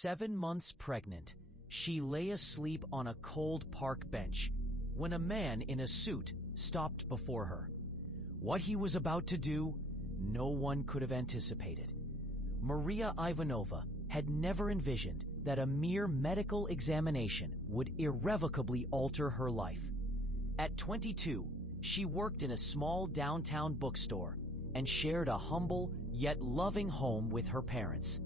7 months pregnant, she lay asleep on a cold park bench when a man in a suit stopped before her. What he was about to do, no one could have anticipated. Maria Ivanova had never envisioned that a mere medical examination would irrevocably alter her life. At 22, she worked in a small downtown bookstore and shared a humble yet loving home with her parents.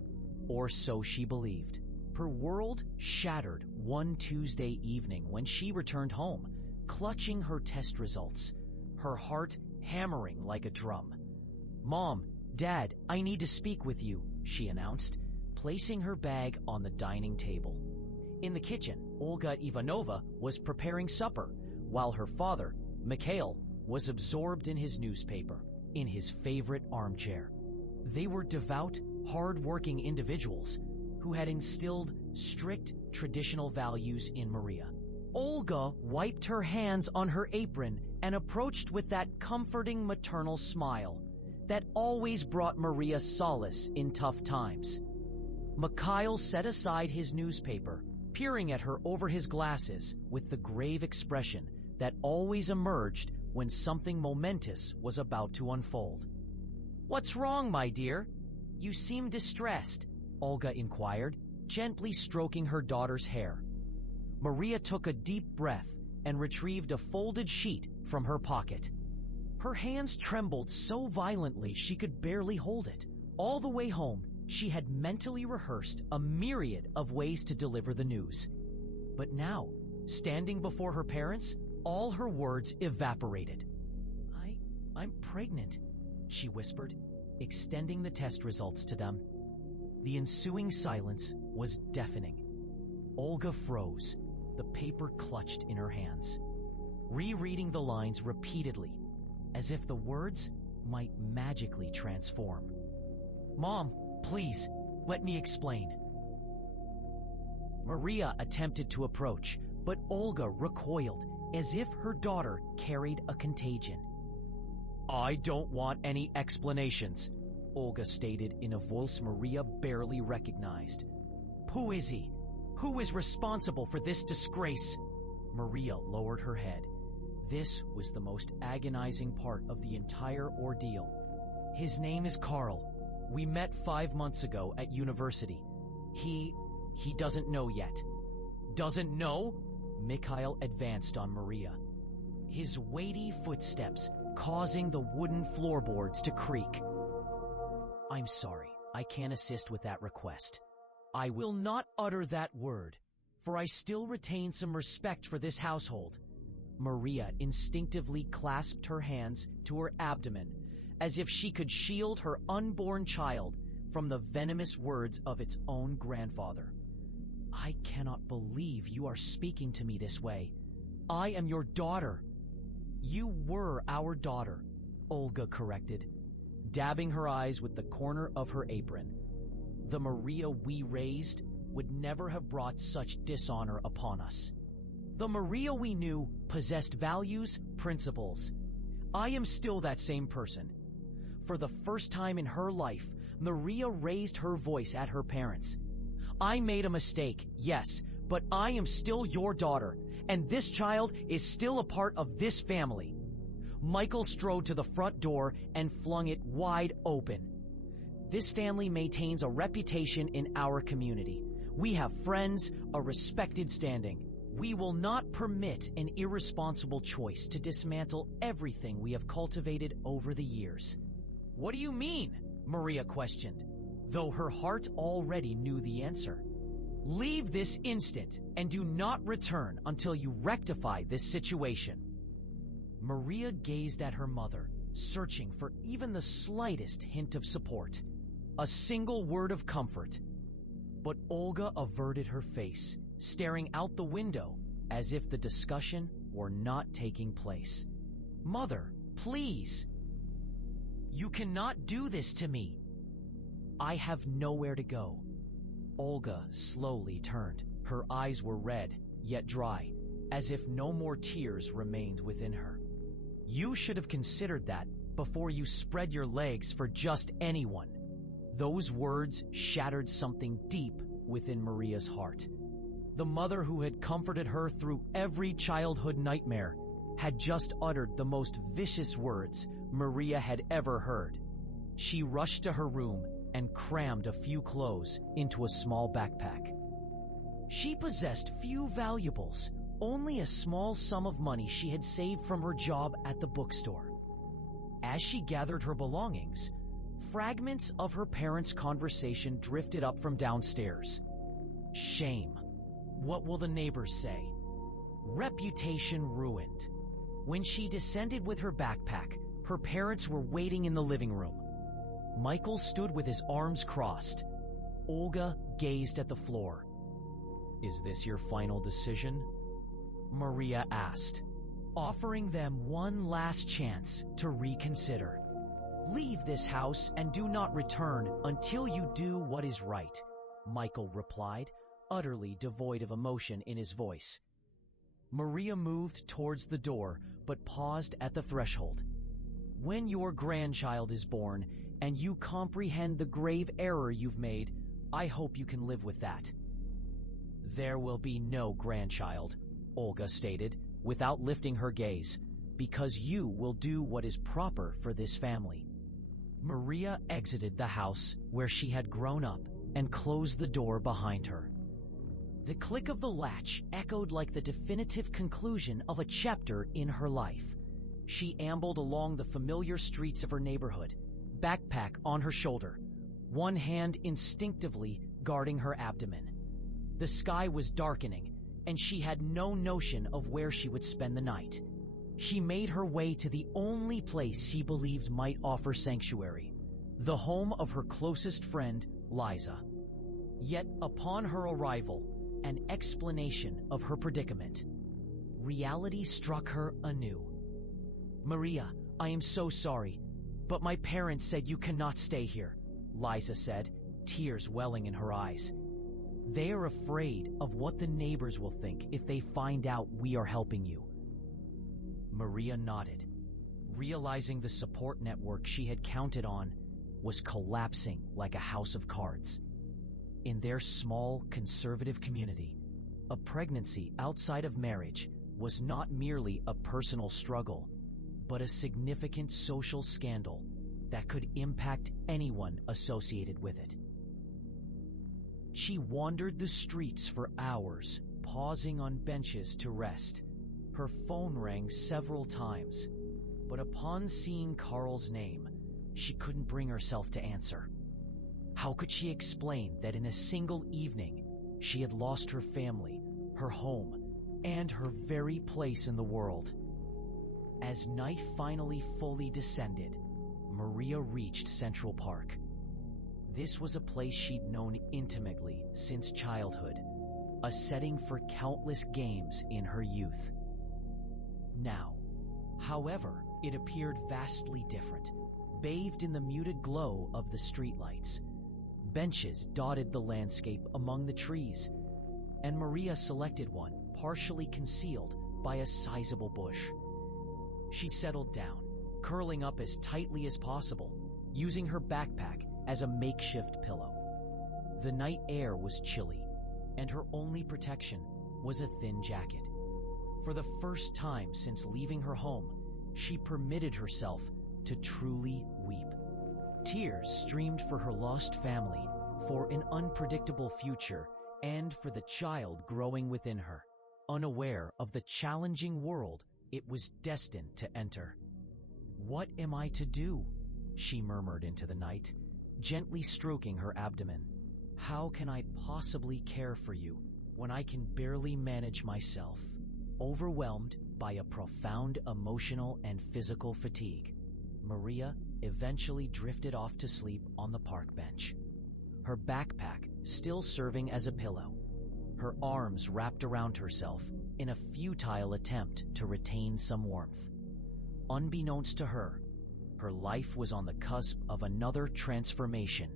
Or so she believed. Her world shattered one Tuesday evening when she returned home, clutching her test results, her heart hammering like a drum. "Mom, Dad, I need to speak with you," she announced, placing her bag on the dining table. In the kitchen, Olga Ivanova was preparing supper, while her father, Mikhail, was absorbed in his newspaper, in his favorite armchair. They were devout, hard-working individuals who had instilled strict traditional values in Maria. Olga wiped her hands on her apron and approached with that comforting maternal smile that always brought Maria solace in tough times. Mikhail set aside his newspaper, peering at her over his glasses with the grave expression that always emerged when something momentous was about to unfold. "What's wrong, my dear? You seem distressed," Olga inquired, gently stroking her daughter's hair. Maria took a deep breath and retrieved a folded sheet from her pocket. Her hands trembled so violently she could barely hold it. All the way home, she had mentally rehearsed a myriad of ways to deliver the news. But now, standing before her parents, all her words evaporated. I'm pregnant," she whispered, extending the test results to them. The ensuing silence was deafening. Olga froze, the paper clutched in her hands, rereading the lines repeatedly, as if the words might magically transform. "Mom, please, let me explain." Maria attempted to approach, but Olga recoiled, as if her daughter carried a contagion. "I don't want any explanations," Olga stated in a voice Maria barely recognized. "Who is he? Who is responsible for this disgrace?" Maria lowered her head. This was the most agonizing part of the entire ordeal. "His name is Carl. We met 5 months ago at university. He doesn't know yet." "Doesn't know?" Mikhail advanced on Maria, his weighty footsteps causing the wooden floorboards to creak. "I'm sorry, I can't assist with that request. I will not utter that word, for I still retain some respect for this household." Maria instinctively clasped her hands to her abdomen, as if she could shield her unborn child from the venomous words of its own grandfather. "I cannot believe you are speaking to me this way. I am your daughter." "You were our daughter," Olga corrected, dabbing her eyes with the corner of her apron. "The Maria we raised would never have brought such dishonor upon us. The Maria we knew possessed values, principles. I am still that same person." For the first time in her life, Maria raised her voice at her parents. "I made a mistake, yes, but I am still your daughter, and this child is still a part of this family." Michael strode to the front door and flung it wide open. "This family maintains a reputation in our community. We have friends, a respected standing. We will not permit an irresponsible choice to dismantle everything we have cultivated over the years." "What do you mean?" Maria questioned, though her heart already knew the answer. "Leave this instant and do not return until you rectify this situation." Maria gazed at her mother, searching for even the slightest hint of support, a single word of comfort. But Olga averted her face, staring out the window as if the discussion were not taking place. "Mother, please! You cannot do this to me." "I have nowhere to go." Olga slowly turned. Her eyes were red, yet dry, as if no more tears remained within her. "You should have considered that before you spread your legs for just anyone." Those words shattered something deep within Maria's heart. The mother who had comforted her through every childhood nightmare had just uttered the most vicious words Maria had ever heard. She rushed to her room and crammed a few clothes into a small backpack. She possessed few valuables, only a small sum of money she had saved from her job at the bookstore. As she gathered her belongings, fragments of her parents' conversation drifted up from downstairs. Shame. What will the neighbors say? Reputation ruined. When she descended with her backpack, her parents were waiting in the living room. Michael stood with his arms crossed. Olga gazed at the floor. "Is this your final decision?" Maria asked, offering them one last chance to reconsider. "Leave this house and do not return until you do what is right," Michael replied, utterly devoid of emotion in his voice. Maria moved towards the door, but paused at the threshold. "When your grandchild is born and you comprehend the grave error you've made, I hope you can live with that." "There will be no grandchild," Olga stated, without lifting her gaze, "because you will do what is proper for this family." Maria exited the house where she had grown up and closed the door behind her. The click of the latch echoed like the definitive conclusion of a chapter in her life. She ambled along the familiar streets of her neighborhood, backpack on her shoulder, one hand instinctively guarding her abdomen. The sky was darkening, and she had no notion of where she would spend the night. She made her way to the only place she believed might offer sanctuary, the home of her closest friend, Liza. Yet upon her arrival, an explanation of her predicament. Reality struck her anew. "Maria, I am so sorry, but my parents said you cannot stay here," Liza said, tears welling in her eyes. "They are afraid of what the neighbors will think if they find out we are helping you." Maria nodded, realizing the support network she had counted on was collapsing like a house of cards. In their small, conservative community, a pregnancy outside of marriage was not merely a personal struggle, but a significant social scandal that could impact anyone associated with it. She wandered the streets for hours, pausing on benches to rest. Her phone rang several times, but upon seeing Carl's name, she couldn't bring herself to answer. How could she explain that in a single evening, she had lost her family, her home, and her very place in the world? As night finally fully descended, Maria reached Central Park. This was a place she'd known intimately since childhood, a setting for countless games in her youth. Now, however, it appeared vastly different, bathed in the muted glow of the streetlights. Benches dotted the landscape among the trees, and Maria selected one partially concealed by a sizable bush. She settled down, curling up as tightly as possible, using her backpack as a makeshift pillow. The night air was chilly, and her only protection was a thin jacket. For the first time since leaving her home, she permitted herself to truly weep. Tears streamed for her lost family, for an unpredictable future, and for the child growing within her, unaware of the challenging world it was destined to enter. "What am I to do?" she murmured into the night, gently stroking her abdomen. "How can I possibly care for you when I can barely manage myself?" Overwhelmed by a profound emotional and physical fatigue, Maria eventually drifted off to sleep on the park bench, her backpack still serving as a pillow, her arms wrapped around herself in a futile attempt to retain some warmth. Unbeknownst to her, her life was on the cusp of another transformation,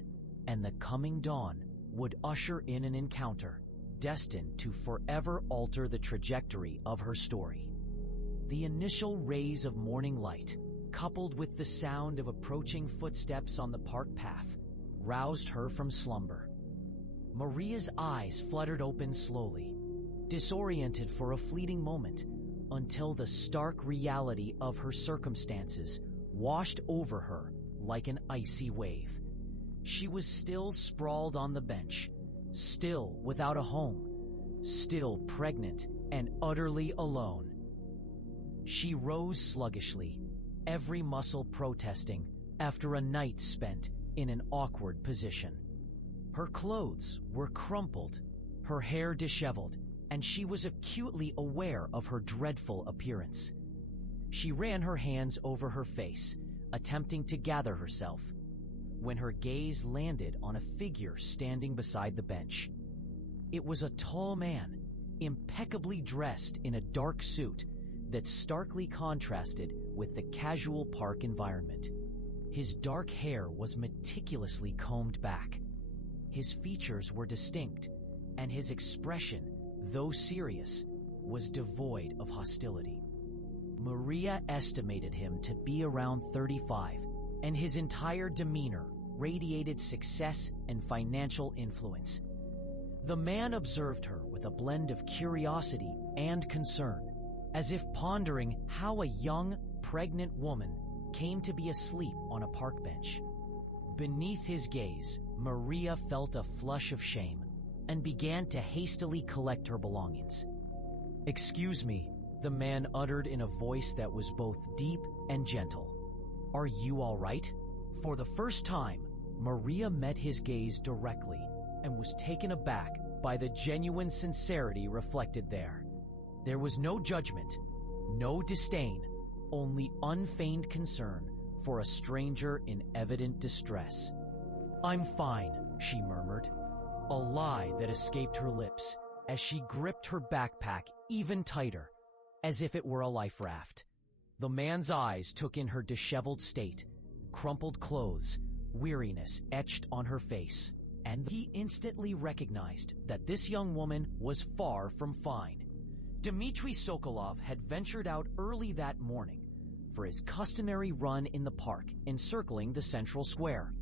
and the coming dawn would usher in an encounter destined to forever alter the trajectory of her story. The initial rays of morning light, coupled with the sound of approaching footsteps on the park path, roused her from slumber. Maria's eyes fluttered open slowly, disoriented for a fleeting moment, until the stark reality of her circumstances washed over her like an icy wave. She was still sprawled on the bench, still without a home, still pregnant and utterly alone. She rose sluggishly, every muscle protesting after a night spent in an awkward position. Her clothes were crumpled, her hair disheveled, and she was acutely aware of her dreadful appearance. She ran her hands over her face, attempting to gather herself, when her gaze landed on a figure standing beside the bench. It was a tall man, impeccably dressed in a dark suit that starkly contrasted with the casual park environment. His dark hair was meticulously combed back. His features were distinct, and his expression, though serious, was devoid of hostility. Maria estimated him to be around 35, and his entire demeanor radiated success and financial influence. The man observed her with a blend of curiosity and concern, as if pondering how a young, pregnant woman came to be asleep on a park bench. Beneath his gaze, Maria felt a flush of shame and began to hastily collect her belongings. "Excuse me," the man uttered in a voice that was both deep and gentle. "Are you all right?" For the first time, Maria met his gaze directly and was taken aback by the genuine sincerity reflected there. There was no judgment, no disdain, only unfeigned concern for a stranger in evident distress. "I'm fine," she murmured, a lie that escaped her lips as she gripped her backpack even tighter, as if it were a life raft. The man's eyes took in her disheveled state, crumpled clothes, weariness etched on her face, and he instantly recognized that this young woman was far from fine. Dmitry Sokolov had ventured out early that morning for his customary run in the park encircling the central square.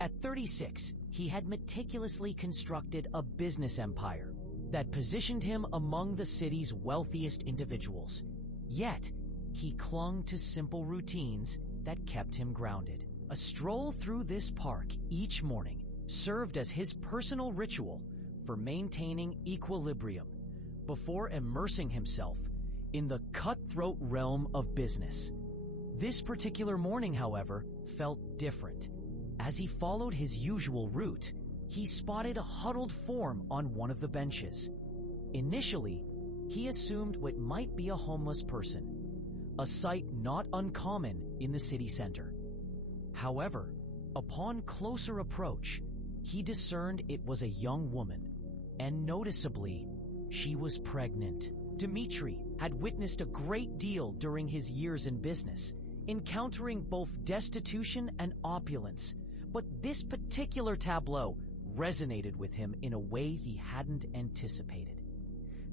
At 36, he had meticulously constructed a business empire that positioned him among the city's wealthiest individuals. Yet, he clung to simple routines that kept him grounded. A stroll through this park each morning served as his personal ritual for maintaining equilibrium before immersing himself in the cutthroat realm of business. This particular morning, however, felt different. As he followed his usual route, he spotted a huddled form on one of the benches. Initially, he assumed what might be a homeless person, a sight not uncommon in the city center. However, upon closer approach, he discerned it was a young woman, and noticeably, she was pregnant. Dmitry had witnessed a great deal during his years in business, encountering both destitution and opulence, but this particular tableau resonated with him in a way he hadn't anticipated.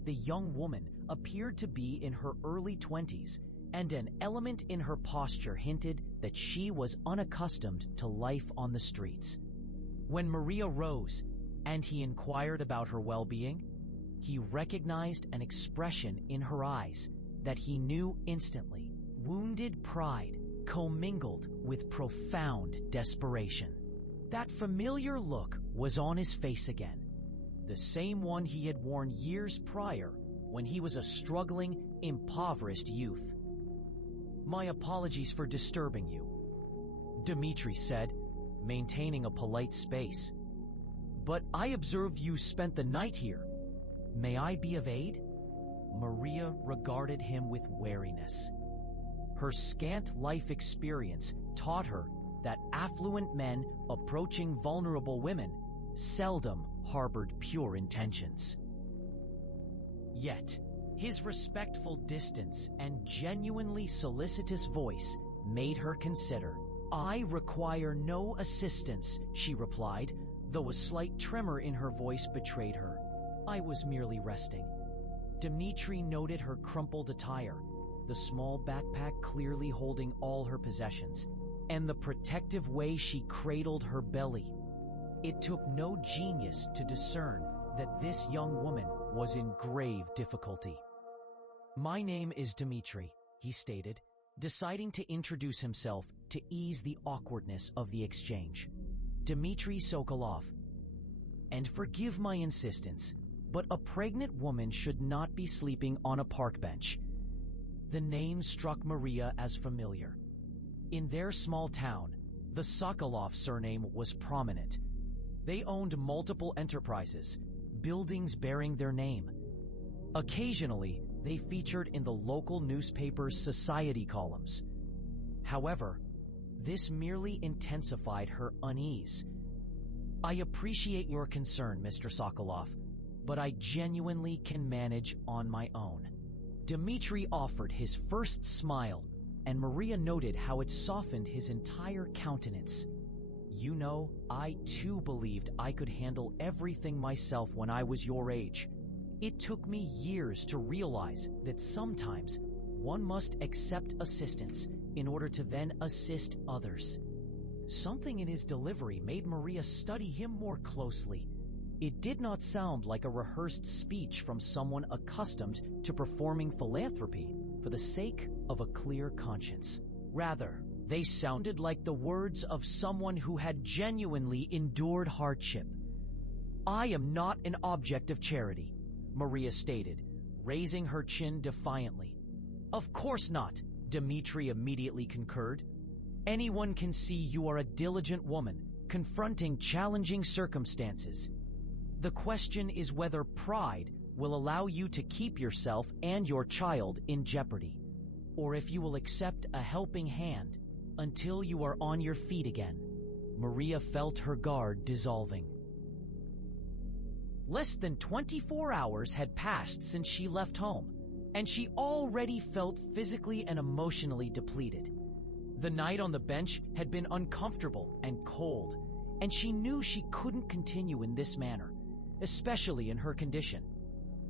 The young woman appeared to be in her early 20s, and an element in her posture hinted that she was unaccustomed to life on the streets. When Maria rose and he inquired about her well-being, he recognized an expression in her eyes that he knew instantly. Wounded pride commingled with profound desperation. That familiar look was on his face again, the same one he had worn years prior when he was a struggling, impoverished youth. "My apologies for disturbing you," Dmitry said, maintaining a polite space. "But I observed you spent the night here. May I be of aid?" Maria regarded him with wariness. Her scant life experience taught her that affluent men approaching vulnerable women seldom harbored pure intentions. Yet, his respectful distance and genuinely solicitous voice made her consider. "I require no assistance," she replied, though a slight tremor in her voice betrayed her. "I was merely resting." Dmitry noted her crumpled attire, the small backpack clearly holding all her possessions, and the protective way she cradled her belly. It took no genius to discern that this young woman was in grave difficulty. "My name is Dmitri," he stated, deciding to introduce himself to ease the awkwardness of the exchange. "Dmitri Sokolov. And forgive my insistence, but a pregnant woman should not be sleeping on a park bench." The name struck Maria as familiar. In their small town, the Sokolov surname was prominent. They owned multiple enterprises, buildings bearing their name. Occasionally, they featured in the local newspaper's society columns. However, this merely intensified her unease. "I appreciate your concern, Mr. Sokolov, but I genuinely can manage on my own." Dmitri offered his first smile, and Maria noted how it softened his entire countenance. "You know, I too believed I could handle everything myself when I was your age. It took me years to realize that sometimes one must accept assistance in order to then assist others." Something in his delivery made Maria study him more closely. It did not sound like a rehearsed speech from someone accustomed to performing philanthropy for the sake of a clear conscience. Rather, they sounded like the words of someone who had genuinely endured hardship. "I am not an object of charity," Maria stated, raising her chin defiantly. "Of course not," Dmitri immediately concurred. "Anyone can see you are a diligent woman, confronting challenging circumstances. The question is whether pride will allow you to keep yourself and your child in jeopardy, or if you will accept a helping hand until you are on your feet again." Maria felt her guard dissolving. Less than 24 hours had passed since she left home, and she already felt physically and emotionally depleted. The night on the bench had been uncomfortable and cold, and she knew she couldn't continue in this manner, especially in her condition.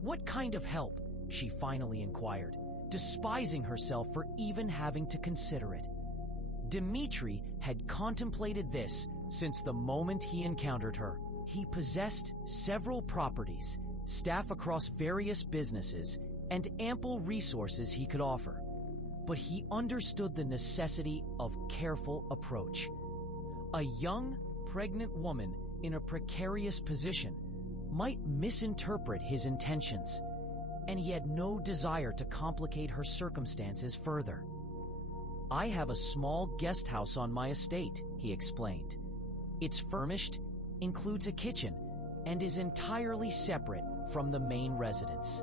"What kind of help?" she finally inquired, despising herself for even having to consider it. Dmitri had contemplated this since the moment he encountered her. He possessed several properties, staff across various businesses, and ample resources he could offer. But he understood the necessity of careful approach. A young, pregnant woman in a precarious position might misinterpret his intentions, and he had no desire to complicate her circumstances further. "I have a small guest house on my estate," he explained. "It's furnished, includes a kitchen, and is entirely separate from the main residence.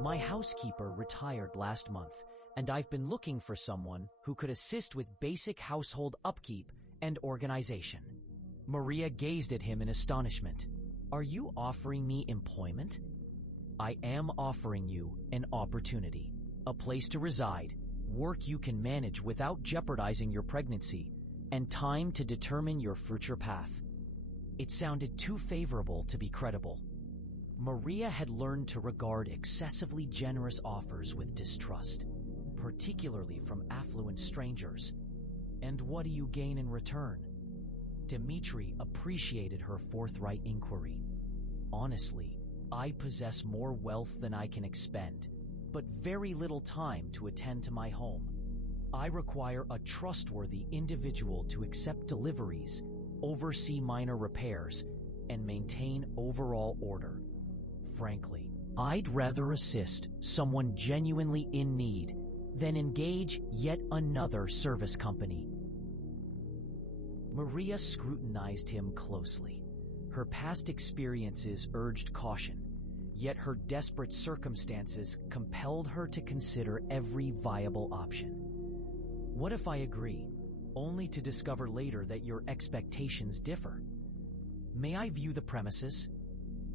My housekeeper retired last month, and I've been looking for someone who could assist with basic household upkeep and organization." Maria gazed at him in astonishment. "Are you offering me employment?" "I am offering you an opportunity, a place to reside, work you can manage without jeopardizing your pregnancy, and time to determine your future path." It sounded too favorable to be credible. Maria had learned to regard excessively generous offers with distrust, particularly from affluent strangers. "And what do you gain in return?" Dmitri appreciated her forthright inquiry. "Honestly, I possess more wealth than I can expend, but very little time to attend to my home. I require a trustworthy individual to accept deliveries, oversee minor repairs, and maintain overall order. Frankly, I'd rather assist someone genuinely in need than engage yet another service company." Maria scrutinized him closely. Her past experiences urged caution, yet her desperate circumstances compelled her to consider every viable option. "What if I agree, only to discover later that your expectations differ? May I view the premises?"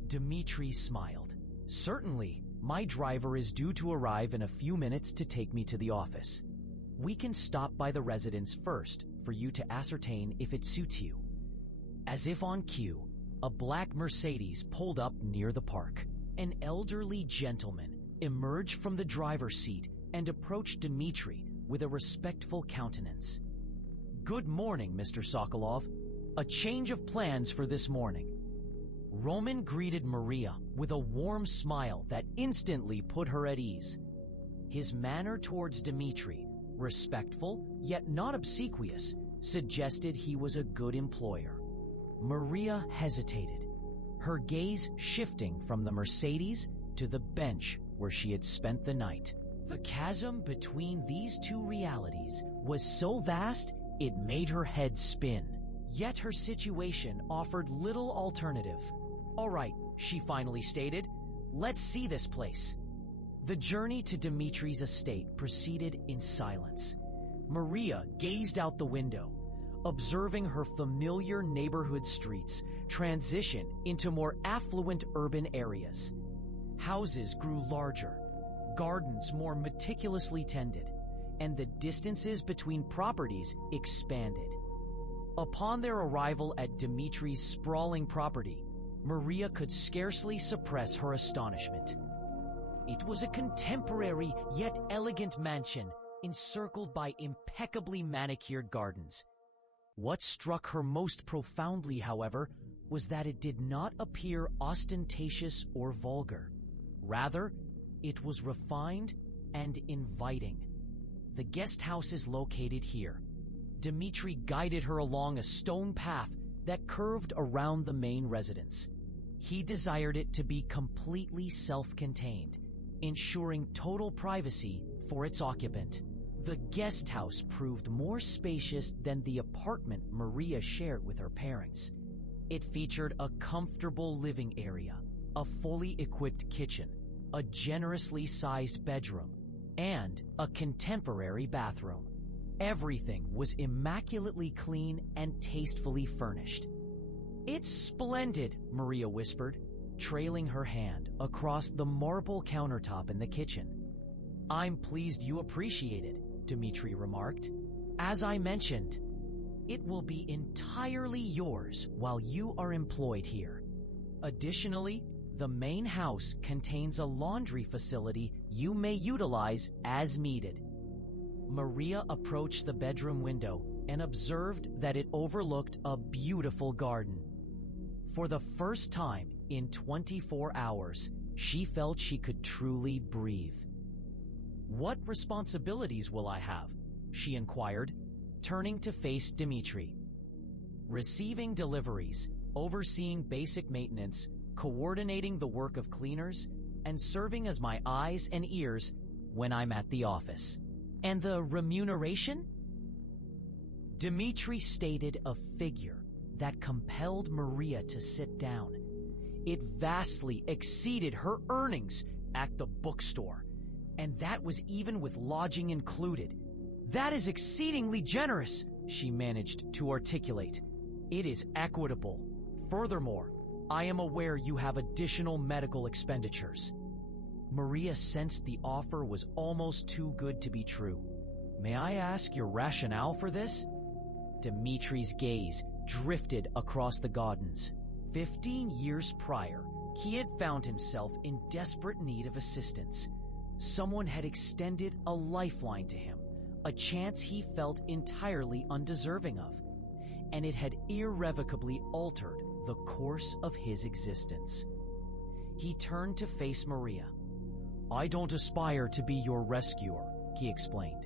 Dmitri smiled. "Certainly. My driver is due to arrive in a few minutes to take me to the office. We can stop by the residence first for you to ascertain if it suits you." As if on cue, a black Mercedes pulled up near the park. An elderly gentleman emerged from the driver's seat and approached Dmitri with a respectful countenance. "Good morning, Mr. Sokolov. a change of plans for this morning. Roman greeted Maria with a warm smile that instantly put her at ease. His manner towards Dmitri, respectful yet not obsequious, suggested he was a good employer. Maria hesitated, her gaze shifting from the Mercedes to the bench where she had spent the night. The chasm between these two realities was so vast it made her head spin. Yet her situation offered little alternative. "All right," she finally stated, "let's see this place." The journey to Dmitri's estate proceeded in silence. Maria gazed out the window, observing her familiar neighborhood streets transition into more affluent urban areas. Houses grew larger, gardens more meticulously tended, and the distances between properties expanded. Upon their arrival at Dmitri's sprawling property, Maria could scarcely suppress her astonishment. It was a contemporary yet elegant mansion encircled by impeccably manicured gardens. What struck her most profoundly, however, was that it did not appear ostentatious or vulgar. Rather, it was refined and inviting. The guest house is located here. Dmitri guided her along a stone path that curved around the main residence. He desired it to be completely self-contained, ensuring total privacy for its occupant. The guest house proved more spacious than the apartment Maria shared with her parents. It featured a comfortable living area, a fully equipped kitchen, a generously sized bedroom, and a contemporary bathroom. Everything was immaculately clean and tastefully furnished. "It's splendid," Maria whispered, trailing her hand across the marble countertop in the kitchen. "I'm pleased you appreciate it," Dmitri remarked. "As I mentioned, it will be entirely yours while you are employed here. Additionally, the main house contains a laundry facility you may utilize as needed." Maria approached the bedroom window and observed that it overlooked a beautiful garden. For the first time in 24 hours, she felt she could truly breathe. "What responsibilities will I have?" she inquired, turning to face Dmitri. "Receiving deliveries, overseeing basic maintenance, coordinating the work of cleaners, and serving as my eyes and ears when I'm at the office." "And the remuneration?" Dmitri stated a figure that compelled Maria to sit down. It vastly exceeded her earnings at the bookstore, and that was even with lodging included. "That is exceedingly generous," she managed to articulate. "It is equitable. Furthermore, I am aware you have additional medical expenditures." Maria sensed the offer was almost too good to be true. "May I ask your rationale for this?" Dmitri's gaze drifted across the gardens. 15 years prior, he had found himself in desperate need of assistance. Someone had extended a lifeline to him, a chance he felt entirely undeserving of, and it had irrevocably altered the course of his existence. He turned to face Maria. "I don't aspire to be your rescuer," he explained.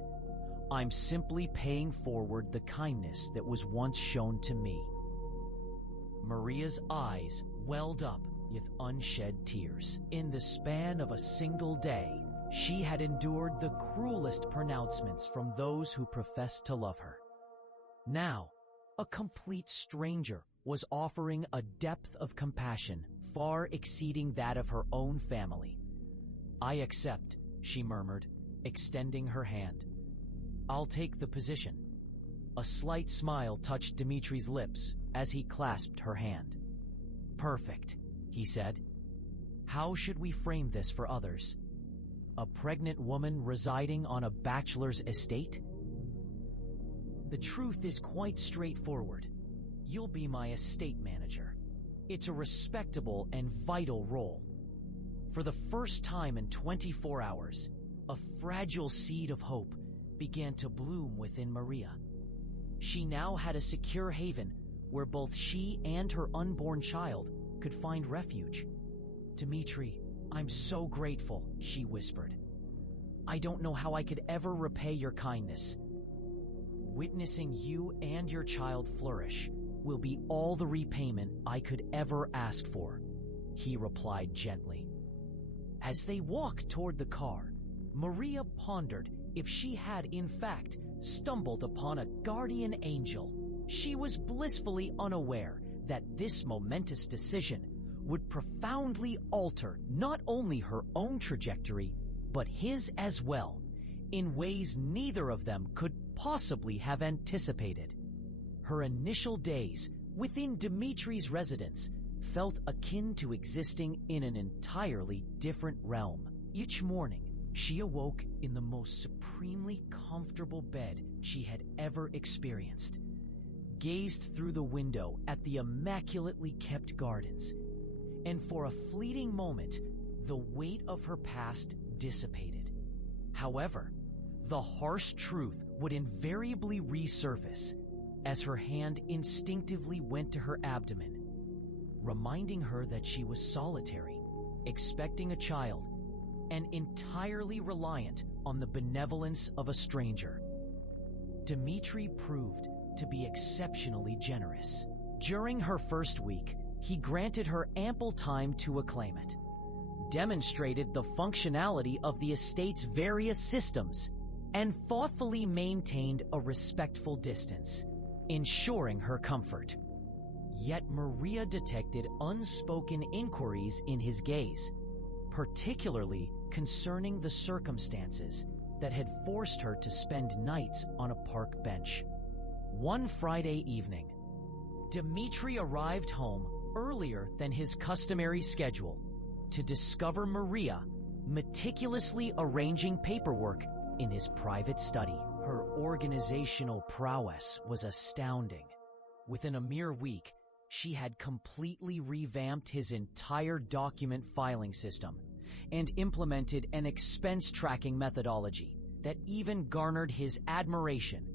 "I'm simply paying forward the kindness that was once shown to me." Maria's eyes welled up with unshed tears. In the span of a single day, she had endured the cruelest pronouncements from those who professed to love her. Now, a complete stranger was offering a depth of compassion far exceeding that of her own family. "I accept," she murmured, extending her hand. "I'll take the position." A slight smile touched Dmitri's lips as he clasped her hand. "Perfect," he said. "How should we frame this for others? A pregnant woman residing on a bachelor's estate?" "The truth is quite straightforward. You'll be my estate manager. It's a respectable and vital role." For the first time in 24 hours, a fragile seed of hope began to bloom within Maria. She now had a secure haven where both she and her unborn child could find refuge. "Dmitri, I'm so grateful," she whispered. "I don't know how I could ever repay your kindness. Witnessing you and your child flourish will be all the repayment I could ever ask for," he replied gently. As they walked toward the car, Maria pondered if she had in fact stumbled upon a guardian angel. She was blissfully unaware that this momentous decision would profoundly alter not only her own trajectory, but his as well, in ways neither of them could possibly have anticipated. Her initial days within Dmitri's residence felt akin to existing in an entirely different realm. Each morning, she awoke in the most supremely comfortable bed she had ever experienced, gazed through the window at the immaculately kept gardens, and for a fleeting moment, the weight of her past dissipated. However, the harsh truth would invariably resurface as her hand instinctively went to her abdomen, reminding her that she was solitary, expecting a child, and entirely reliant on the benevolence of a stranger. Dmitri proved to be exceptionally generous. During her first week, he granted her ample time to acclimate, demonstrated the functionality of the estate's various systems, and thoughtfully maintained a respectful distance, ensuring her comfort. Yet Maria detected unspoken inquiries in his gaze, particularly concerning the circumstances that had forced her to spend nights on a park bench. One Friday evening, Dmitri arrived home earlier than his customary schedule to discover Maria meticulously arranging paperwork in his private study. Her organizational prowess was astounding. Within a mere week, she had completely revamped his entire document filing system and implemented an expense tracking methodology that even garnered his admiration.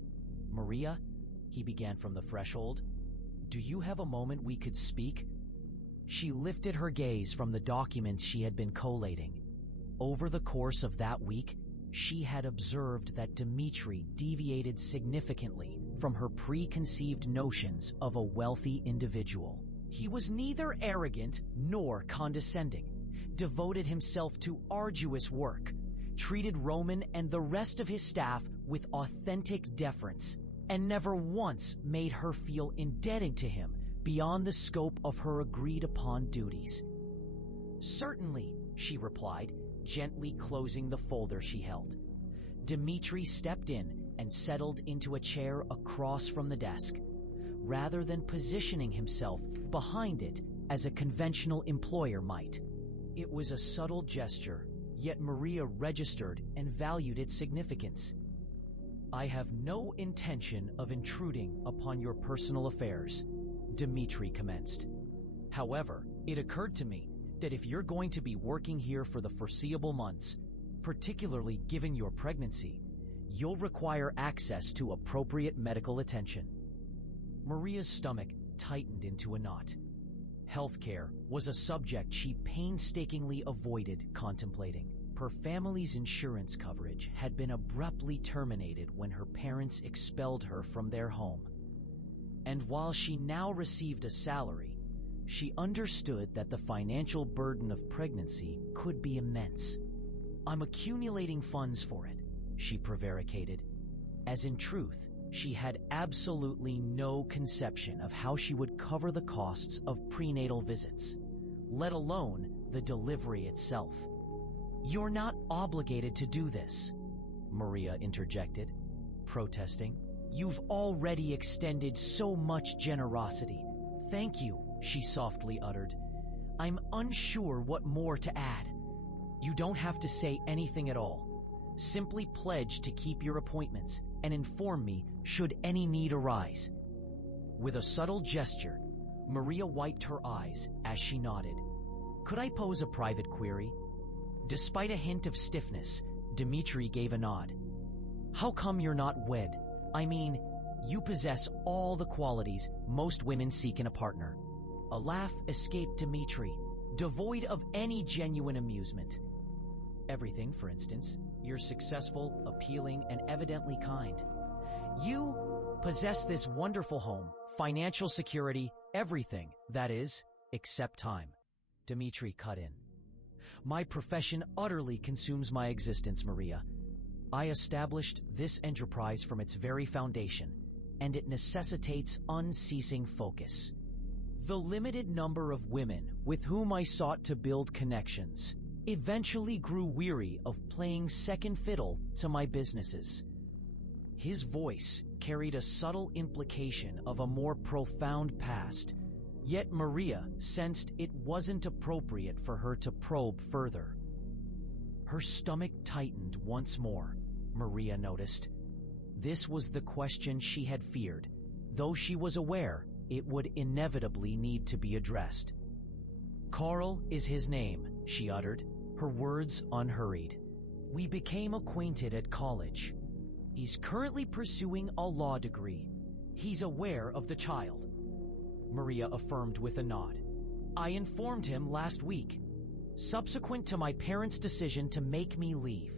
"Maria," he began from the threshold, "do you have a moment we could speak?" She lifted her gaze from the documents she had been collating. Over the course of that week, she had observed that Dmitri deviated significantly from her preconceived notions of a wealthy individual. He was neither arrogant nor condescending, devoted himself to arduous work, treated Roman and the rest of his staff with authentic deference, and never once made her feel indebted to him beyond the scope of her agreed-upon duties. "Certainly," she replied, gently closing the folder she held. Dmitri stepped in and settled into a chair across from the desk, rather than positioning himself behind it as a conventional employer might. It was a subtle gesture, yet Maria registered and valued its significance. "I have no intention of intruding upon your personal affairs," Dmitri commenced. "However, it occurred to me that if you're going to be working here for the foreseeable months, particularly given your pregnancy, you'll require access to appropriate medical attention." Maria's stomach tightened into a knot. Healthcare was a subject she painstakingly avoided contemplating. Her family's insurance coverage had been abruptly terminated when her parents expelled her from their home. And while she now received a salary, she understood that the financial burden of pregnancy could be immense. "I'm accumulating funds for it," she prevaricated, as in truth, she had absolutely no conception of how she would cover the costs of prenatal visits, let alone the delivery itself. "You're not obligated to do this," Maria interjected, protesting. "You've already extended so much generosity." "Thank you," she softly uttered. "I'm unsure what more to add." "You don't have to say anything at all. Simply pledge to keep your appointments and inform me should any need arise." With a subtle gesture, Maria wiped her eyes as she nodded. "Could I pose a private query?" Despite a hint of stiffness, Dmitri gave a nod. "How come you're not wed? I mean, You possess all the qualities most women seek in a partner. A laugh escaped Dmitri, devoid of any genuine amusement. Everything, for instance. You're successful, appealing, and evidently kind. You possess this wonderful home, financial security, everything, that is, except time. Dmitri cut in. My profession utterly consumes my existence, Maria. I established this enterprise from its very foundation, and it necessitates unceasing focus. The limited number of women with whom I sought to build connections eventually grew weary of playing second fiddle to my businesses. His voice carried a subtle implication of a more profound past, yet Maria sensed it wasn't appropriate for her to probe further. Her stomach tightened once more, Maria noticed. This was the question she had feared, though she was aware it would inevitably need to be addressed. Carl is his name, she uttered, her words unhurried. We became acquainted at college. He's currently pursuing a law degree. He's aware of the child. Maria affirmed with a nod. I informed him last week, subsequent to my parents' decision to make me leave.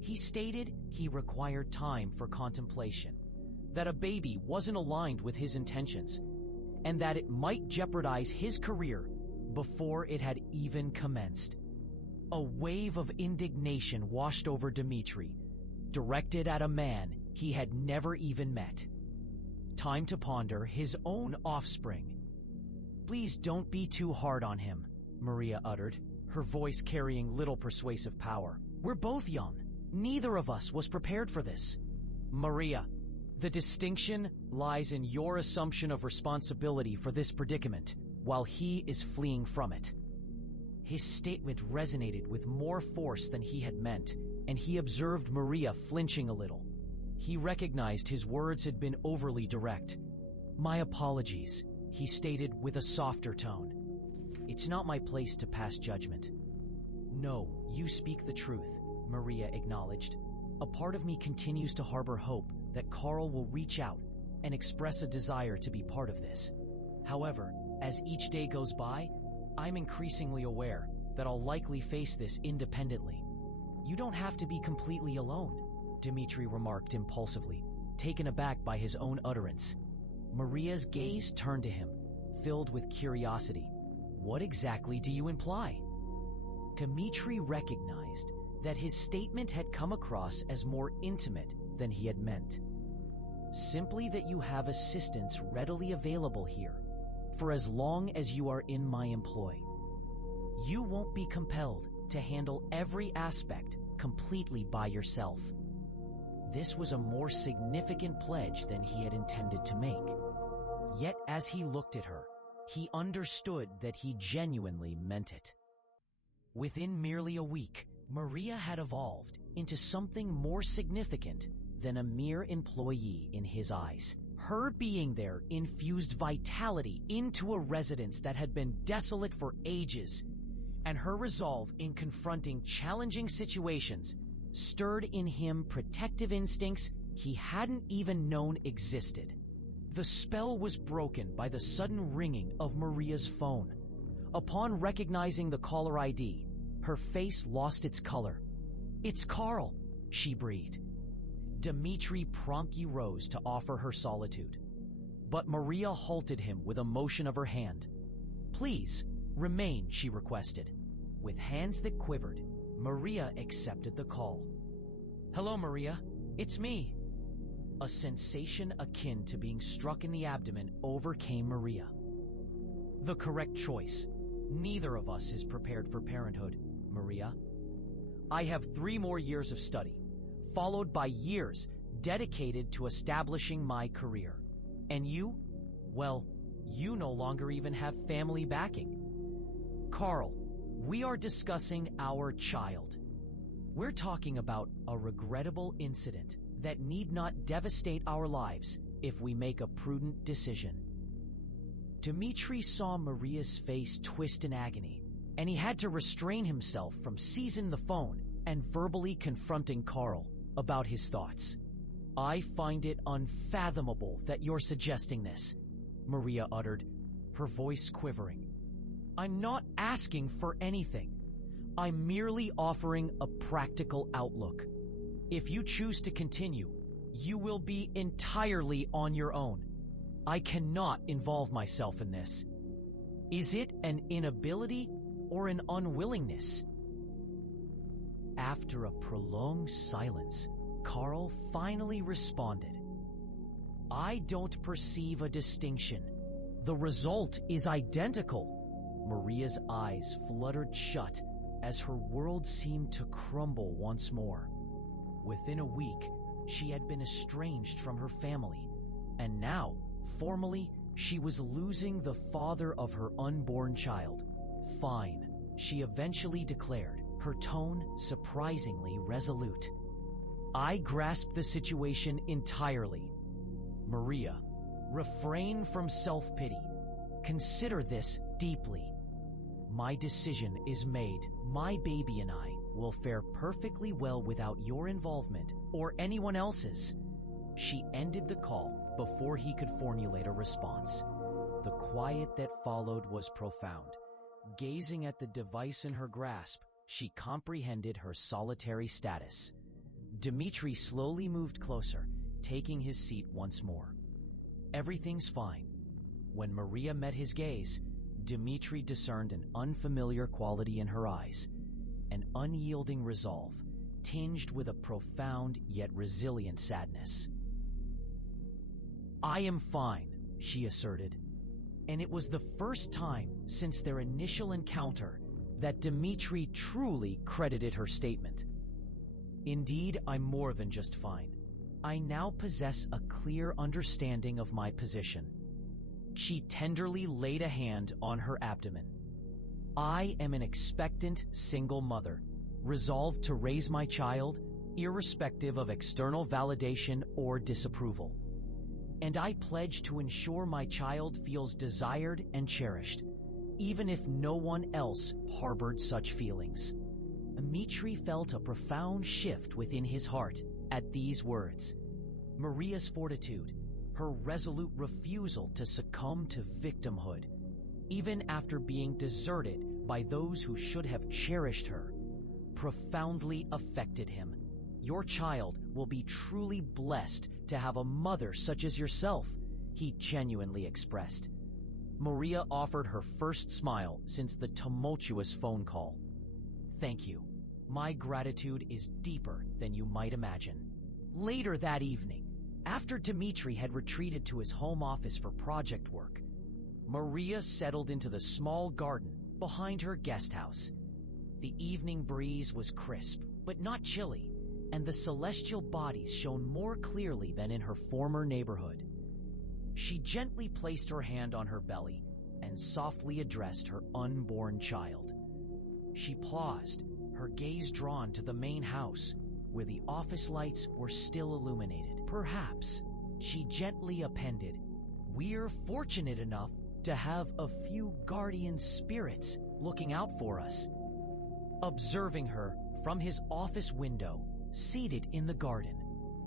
He stated he required time for contemplation, that a baby wasn't aligned with his intentions, and that it might jeopardize his career before it had even commenced. A wave of indignation washed over Dmitri, directed at a man he had never even met. Time to ponder his own offspring. Please don't be too hard on him, Maria uttered, her voice carrying little persuasive power. We're both young. Neither of us was prepared for this. Maria, the distinction lies in your assumption of responsibility for this predicament, while he is fleeing from it. His statement resonated with more force than he had meant, and he observed Maria flinching a little. He recognized his words had been overly direct. My apologies, he stated with a softer tone. It's not my place to pass judgment. No, you speak the truth, Maria acknowledged. A part of me continues to harbor hope that Carl will reach out and express a desire to be part of this. However, as each day goes by, I'm increasingly aware that I'll likely face this independently. You don't have to be completely alone, Dmitri remarked impulsively, taken aback by his own utterance. Maria's gaze turned to him, filled with curiosity. What exactly do you imply? Dmitri recognized that his statement had come across as more intimate than he had meant. Simply that you have assistance readily available here, for as long as you are in my employ. You won't be compelled to handle every aspect completely by yourself. This was a more significant pledge than he had intended to make. Yet as he looked at her, he understood that he genuinely meant it. Within merely a week, Maria had evolved into something more significant than a mere employee in his eyes. Her being there infused vitality into a residence that had been desolate for ages, and her resolve in confronting challenging situations stirred in him protective instincts he hadn't even known existed. The spell was broken by the sudden ringing of Maria's phone. Upon recognizing the caller ID, her face lost its color. It's Carl, she breathed. Dmitri promptly rose to offer her solitude, but Maria halted him with a motion of her hand. Please, remain, she requested. With hands that quivered, Maria accepted the call. Hello, Maria. It's me. A sensation akin to being struck in the abdomen overcame Maria. The correct choice. Neither of us is prepared for parenthood, Maria. I have 3 more years of study, followed by years dedicated to establishing my career. And you? Well, you no longer even have family backing. Carl, we are discussing our child. We're talking about a regrettable incident that need not devastate our lives if we make a prudent decision. Dmitri saw Maria's face twist in agony, and he had to restrain himself from seizing the phone and verbally confronting Carl about his thoughts. I find it unfathomable that you're suggesting this, Maria uttered, her voice quivering. I'm not asking for anything. I'm merely offering a practical outlook. If you choose to continue, you will be entirely on your own. I cannot involve myself in this. Is it an inability or an unwillingness? After a prolonged silence, Carl finally responded. I don't perceive a distinction. The result is identical. Maria's eyes fluttered shut as her world seemed to crumble once more. Within a week, she had been estranged from her family, and now, formally, she was losing the father of her unborn child. Fine, she eventually declared, her tone surprisingly resolute. I grasp the situation entirely. Maria, refrain from self-pity. Consider this deeply. My decision is made. My baby and I will fare perfectly well without your involvement or anyone else's. She ended the call before he could formulate a response. The quiet that followed was profound. Gazing at the device in her grasp, she comprehended her solitary status. Dmitri slowly moved closer, taking his seat once more. Everything's fine. When Maria met his gaze, Dmitri discerned an unfamiliar quality in her eyes, an unyielding resolve, tinged with a profound yet resilient sadness. I am fine, she asserted, and it was the first time since their initial encounter that Dmitri truly credited her statement. Indeed, I'm more than just fine. I now possess a clear understanding of my position. She tenderly laid a hand on her abdomen. I am an expectant single mother, resolved to raise my child irrespective of external validation or disapproval. And I pledge to ensure my child feels desired and cherished, even if no one else harbored such feelings. Dmitri felt a profound shift within his heart at these words. Maria's fortitude, her resolute refusal to succumb to victimhood, even after being deserted by those who should have cherished her, profoundly affected him. Your child will be truly blessed to have a mother such as yourself, he genuinely expressed. Maria offered her first smile since the tumultuous phone call. Thank you. My gratitude is deeper than you might imagine. Later that evening, after Dmitri had retreated to his home office for project work, Maria settled into the small garden behind her guest house. The evening breeze was crisp, but not chilly, and the celestial bodies shone more clearly than in her former neighborhood. She gently placed her hand on her belly and softly addressed her unborn child. She paused, her gaze drawn to the main house, where the office lights were still illuminated. Perhaps, she gently appended, we're fortunate enough to have a few guardian spirits looking out for us. Observing her from his office window, seated in the garden,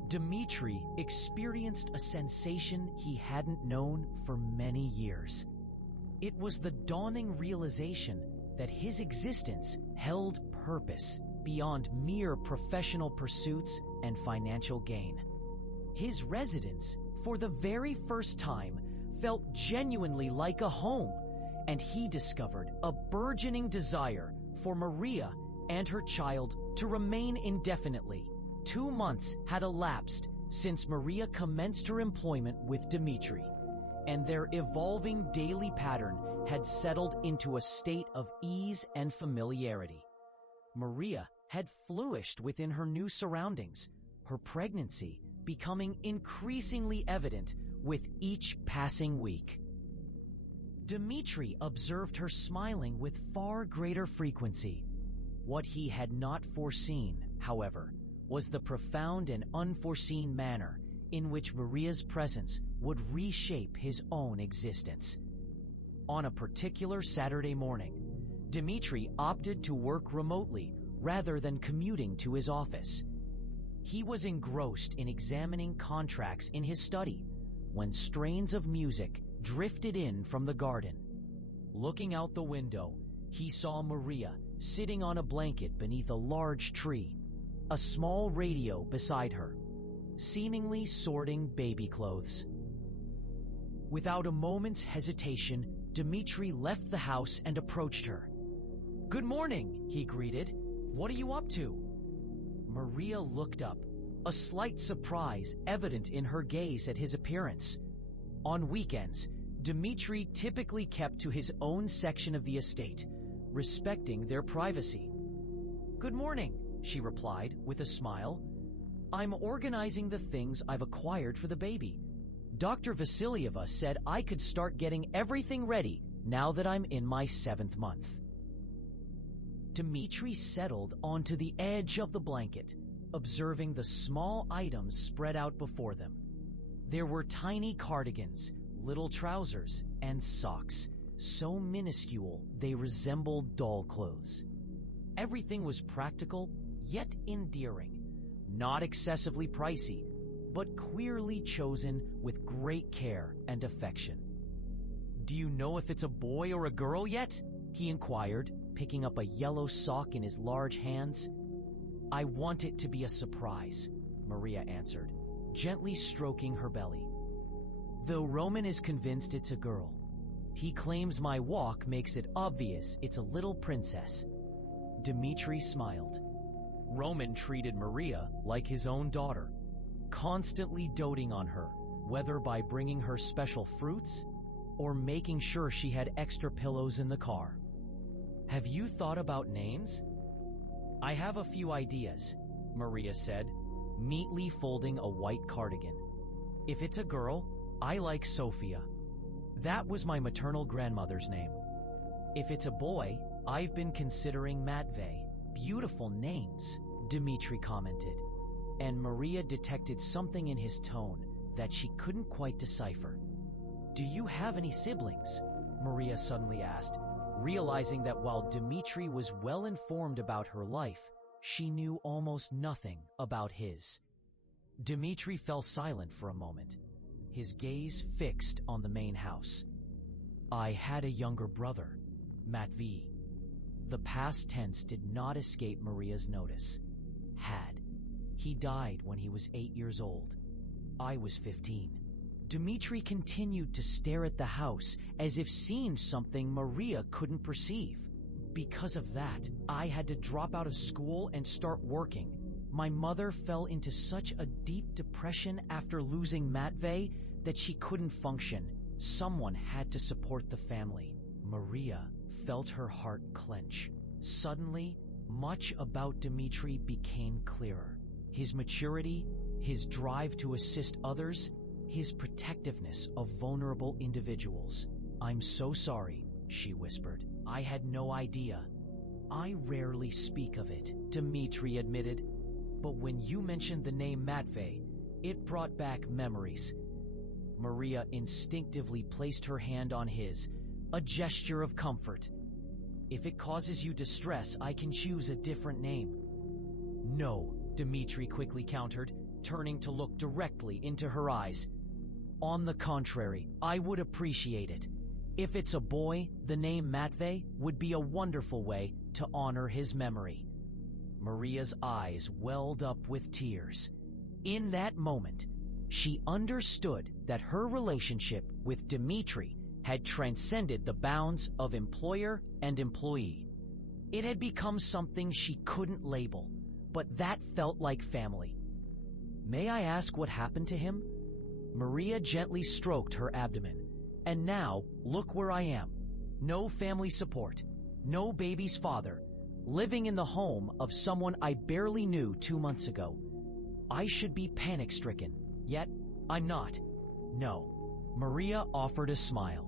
Dmitri experienced a sensation he hadn't known for many years. It was the dawning realization that his existence held purpose beyond mere professional pursuits and financial gain. His residence, for the very first time, felt genuinely like a home, and he discovered a burgeoning desire for Maria and her child to remain indefinitely. 2 months had elapsed since Maria commenced her employment with Dmitri, and their evolving daily pattern had settled into a state of ease and familiarity. Maria had flourished within her new surroundings, her pregnancy becoming increasingly evident with each passing week. Dmitri observed her smiling with far greater frequency. What he had not foreseen, however, was the profound and unforeseen manner in which Maria's presence would reshape his own existence. On a particular Saturday morning, Dmitri opted to work remotely rather than commuting to his office. He was engrossed in examining contracts in his study when strains of music drifted in from the garden. Looking out the window, he saw Maria sitting on a blanket beneath a large tree, a small radio beside her, seemingly sorting baby clothes. Without a moment's hesitation, Dmitri left the house and approached her. "Good morning," he greeted. "What are you up to?" Maria looked up, a slight surprise evident in her gaze at his appearance. On weekends, Dmitri typically kept to his own section of the estate, respecting their privacy. "Good morning," she replied with a smile. "I'm organizing the things I've acquired for the baby. Dr. Vasilieva said I could start getting everything ready now that I'm in my 7th month." Dmitri settled onto the edge of the blanket, observing the small items spread out before them. There were tiny cardigans, little trousers, and socks, so minuscule they resembled doll clothes. Everything was practical, yet endearing, not excessively pricey, but clearly chosen with great care and affection. "Do you know if it's a boy or a girl yet?" he inquired, picking up a yellow sock in his large hands. "I want it to be a surprise," Maria answered, gently stroking her belly. "Though Roman is convinced it's a girl. He claims my walk makes it obvious it's a little princess." Dmitri smiled. Roman treated Maria like his own daughter, constantly doting on her, whether by bringing her special fruits or making sure she had extra pillows in the car. "Have you thought about names?" "I have a few ideas," Maria said, neatly folding a white cardigan. "If it's a girl, I like Sophia. That was my maternal grandmother's name. If it's a boy, I've been considering Matvey. Beautiful names," Dmitri commented, and Maria detected something in his tone that she couldn't quite decipher. "Do you have any siblings?" Maria suddenly asked, realizing that while Dmitri was well informed about her life, she knew almost nothing about his. Dmitri fell silent for a moment, his gaze fixed on the main house. "I had a younger brother, Matvey." The past tense did not escape Maria's notice. Had. He died when he was 8 years old. I was 15. Dmitri continued to stare at the house as if seeing something Maria couldn't perceive. "Because of that, I had to drop out of school and start working. My mother fell into such a deep depression after losing Matvey that she couldn't function. Someone had to support the family." Maria felt her heart clench. Suddenly, much about Dmitri became clearer. His maturity, his drive to assist others, his protectiveness of vulnerable individuals. "I'm so sorry," she whispered. "I had no idea." "I rarely speak of it," Dmitri admitted. "But when you mentioned the name Matvey, it brought back memories." Maria instinctively placed her hand on his, a gesture of comfort. "If it causes you distress, I can choose a different name." "No," Dmitri quickly countered, turning to look directly into her eyes. "On the contrary, I would appreciate it. If it's a boy, the name Matvey would be a wonderful way to honor his memory." Maria's eyes welled up with tears. In that moment, she understood that her relationship with Dmitri had transcended the bounds of employer and employee. It had become something she couldn't label, but that felt like family. "May I ask what happened to him?" Maria gently stroked her abdomen. "And now, look where I am. No family support, no baby's father, living in the home of someone I barely knew 2 months ago. I should be panic-stricken, yet I'm not. No." Maria offered a smile.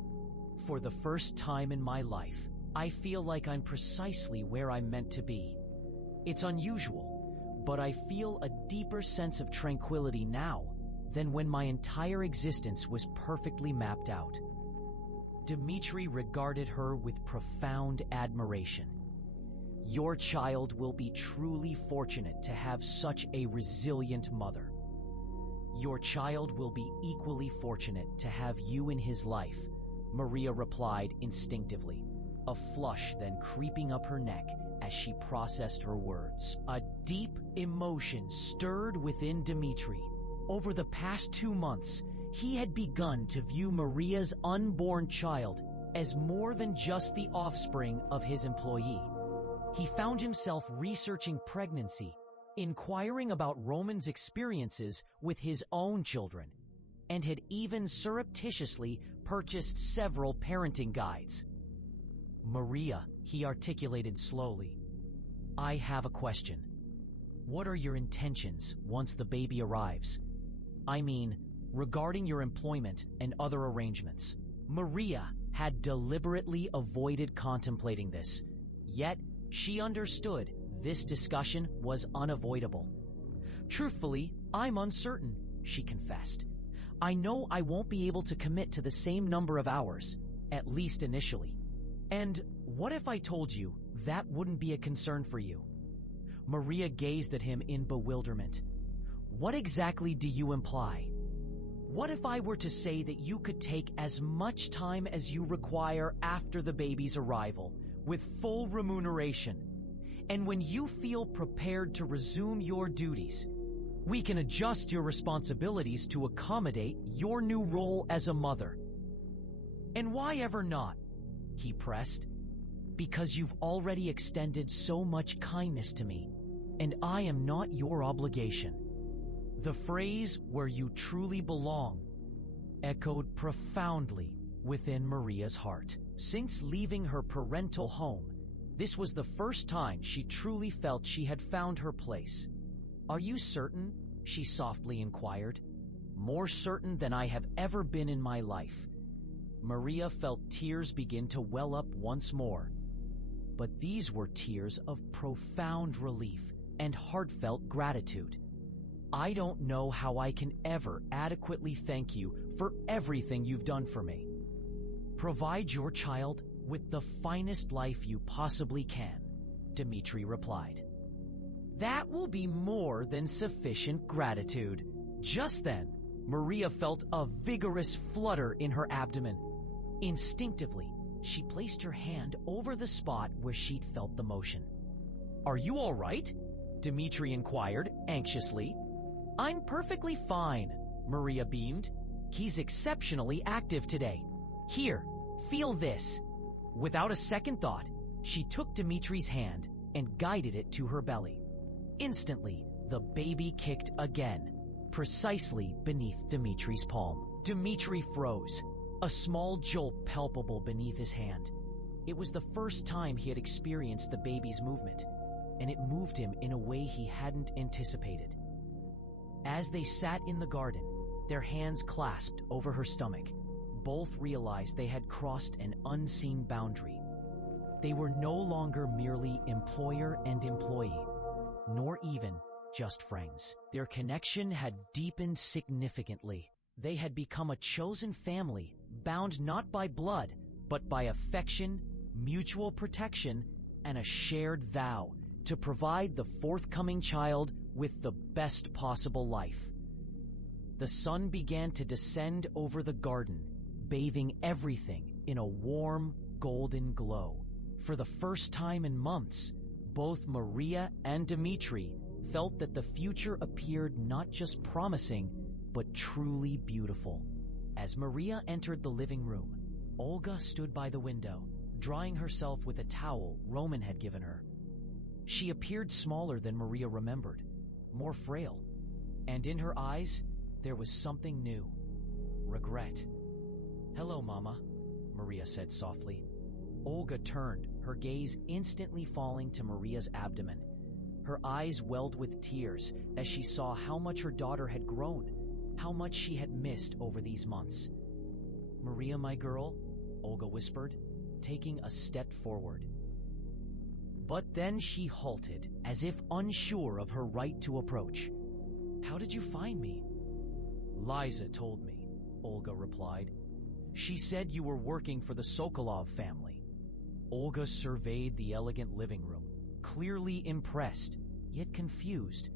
"For the first time in my life, I feel like I'm precisely where I'm meant to be. It's unusual, but I feel a deeper sense of tranquility now than when my entire existence was perfectly mapped out." Dmitri regarded her with profound admiration. Your child will be truly fortunate to have such a resilient mother. Your child will be equally fortunate to have you in his life, Maria replied instinctively, a flush then creeping up her neck as she processed her words. A deep emotion stirred within Dmitri. Over the past 2 months, he had begun to view Maria's unborn child as more than just the offspring of his employee. He found himself researching pregnancy, inquiring about Roman's experiences with his own children, and had even surreptitiously purchased several parenting guides. Maria, he articulated slowly, I have a question. What are your intentions once the baby arrives? I mean, regarding your employment and other arrangements. Maria had deliberately avoided contemplating this, yet she understood this discussion was unavoidable. Truthfully, I'm uncertain, she confessed. I know I won't be able to commit to the same number of hours, at least initially. And what if I told you that wouldn't be a concern for you? Maria gazed at him in bewilderment. What exactly do you imply? What if I were to say that you could take as much time as you require after the baby's arrival, with full remuneration, and when you feel prepared to resume your duties, we can adjust your responsibilities to accommodate your new role as a mother? And why ever not? He pressed. Because you've already extended so much kindness to me, and I am not your obligation. The phrase, where you truly belong, echoed profoundly within Maria's heart. Since leaving her parental home, this was the first time she truly felt she had found her place. Are you certain? She softly inquired. More certain than I have ever been in my life. Maria felt tears begin to well up once more. But these were tears of profound relief and heartfelt gratitude. I don't know how I can ever adequately thank you for everything you've done for me. Provide your child with the finest life you possibly can, Dmitri replied. That will be more than sufficient gratitude. Just then, Maria felt a vigorous flutter in her abdomen. Instinctively, she placed her hand over the spot where she'd felt the motion. Are you all right? Dmitri inquired anxiously. I'm perfectly fine, Maria beamed. He's exceptionally active today. Here, feel this. Without a second thought, she took Dmitri's hand and guided it to her belly. Instantly, the baby kicked again, precisely beneath Dmitri's palm. Dmitri froze, a small jolt palpable beneath his hand. It was the first time he had experienced the baby's movement, and it moved him in a way he hadn't anticipated. As they sat in the garden, their hands clasped over her stomach, both realized they had crossed an unseen boundary. They were no longer merely employer and employee, nor even just friends. Their connection had deepened significantly. They had become a chosen family, bound not by blood, but by affection, mutual protection, and a shared vow to provide the forthcoming child with the best possible life. The sun began to descend over the garden, bathing everything in a warm, golden glow. For the first time in months, both Maria and Dmitri felt that the future appeared not just promising, but truly beautiful. As Maria entered the living room, Olga stood by the window, drying herself with a towel Roman had given her. She appeared smaller than Maria remembered, more frail, and in her eyes, there was something new. Regret. Hello, Mama, Maria said softly. Olga turned, her gaze instantly falling to Maria's abdomen. Her eyes welled with tears as she saw how much her daughter had grown, how much she had missed over these months. Maria, my girl, Olga whispered, taking a step forward. But then she halted, as if unsure of her right to approach. How did you find me? Liza told me, Olga replied. She said you were working for the Sokolov family. Olga surveyed the elegant living room, clearly impressed, yet confused.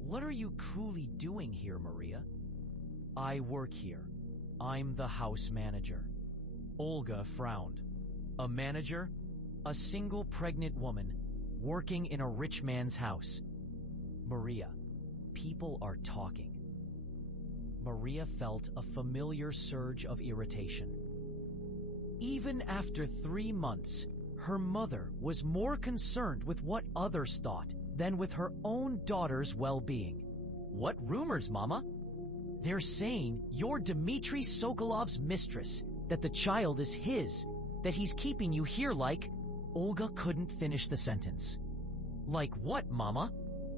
"What are you truly doing here, Maria?" "I work here. I'm the house manager." Olga frowned. A manager? A single pregnant woman, working in a rich man's house. "Maria, people are talking." Maria felt a familiar surge of irritation. Even after 3 months, her mother was more concerned with what others thought than with her own daughter's well-being. "What rumors, Mama?" "They're saying you're Dmitry Sokolov's mistress, that the child is his, that he's keeping you here like—" Olga couldn't finish the sentence. "Like what, Mama?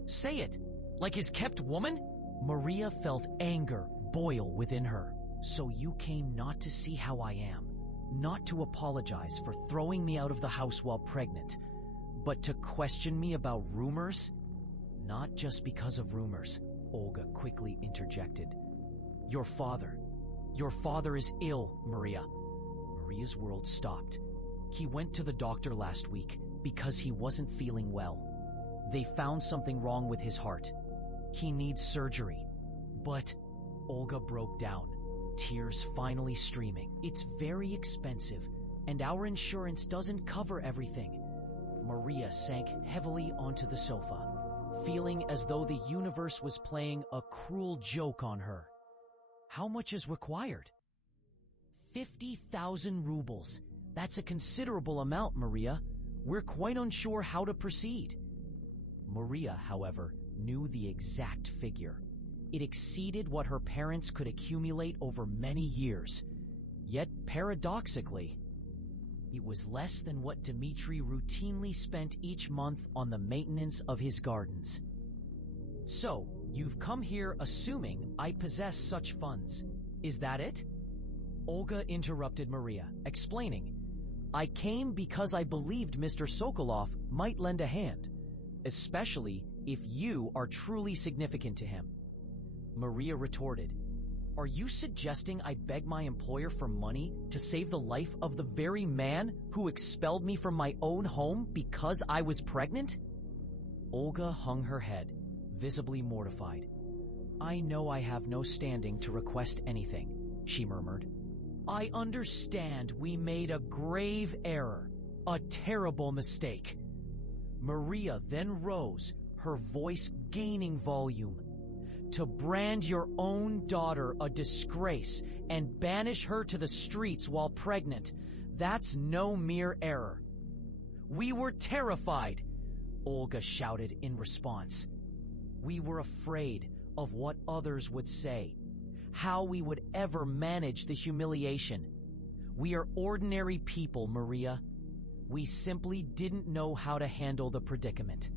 Say it. Like his kept woman?" Maria felt anger boil within her. "So you came not to see how I am, not to apologize for throwing me out of the house while pregnant, but to question me about rumors?" "Not just because of rumors," Olga quickly interjected. Your father is ill, Maria." Maria's world stopped. "He went to the doctor last week because he wasn't feeling well. They found something wrong with his heart. He needs surgery." "But—" Olga broke down, tears finally streaming. "It's very expensive, and our insurance doesn't cover everything." Maria sank heavily onto the sofa, feeling as though the universe was playing a cruel joke on her. "How much is required?" 50,000 rubles. That's a considerable amount, Maria. We're quite unsure how to proceed." Maria, however, knew the exact figure. It exceeded what her parents could accumulate over many years. Yet, paradoxically, it was less than what Dmitry routinely spent each month on the maintenance of his gardens. "So, you've come here assuming I possess such funds. Is that it?" Olga interrupted Maria, explaining, "I came because I believed Mr. Sokolov might lend a hand, especially if you are truly significant to him." Maria retorted, "Are you suggesting I beg my employer for money to save the life of the very man who expelled me from my own home because I was pregnant?" Olga hung her head, visibly mortified. "I know I have no standing to request anything," she murmured. "I understand we made a grave error, a terrible mistake." Maria then rose, her voice gaining volume. "To brand your own daughter a disgrace and banish her to the streets while pregnant, that's no mere error." "We were terrified," Olga shouted in response. "We were afraid of what others would say, how we would ever manage the humiliation. We are ordinary people, Maria. We simply didn't know how to handle the predicament."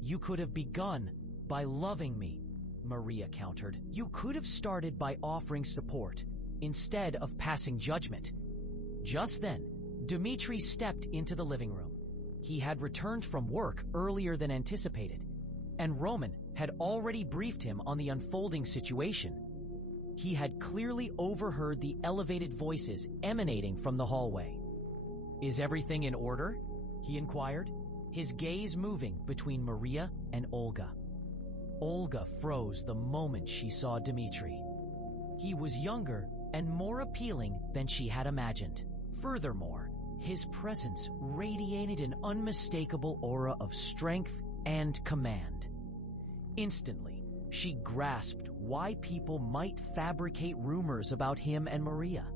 "You could have begun by loving me," Maria countered. "You could have started by offering support, instead of passing judgment." Just then, Dmitry stepped into the living room. He had returned from work earlier than anticipated, and Roman had already briefed him on the unfolding situation. He had clearly overheard the elevated voices emanating from the hallway. "Is everything in order?" he inquired, his gaze moving between Maria and Olga. Olga froze the moment she saw Dmitry. He was younger and more appealing than she had imagined. Furthermore, his presence radiated an unmistakable aura of strength and command. Instantly, she grasped why people might fabricate rumors about him and Maria.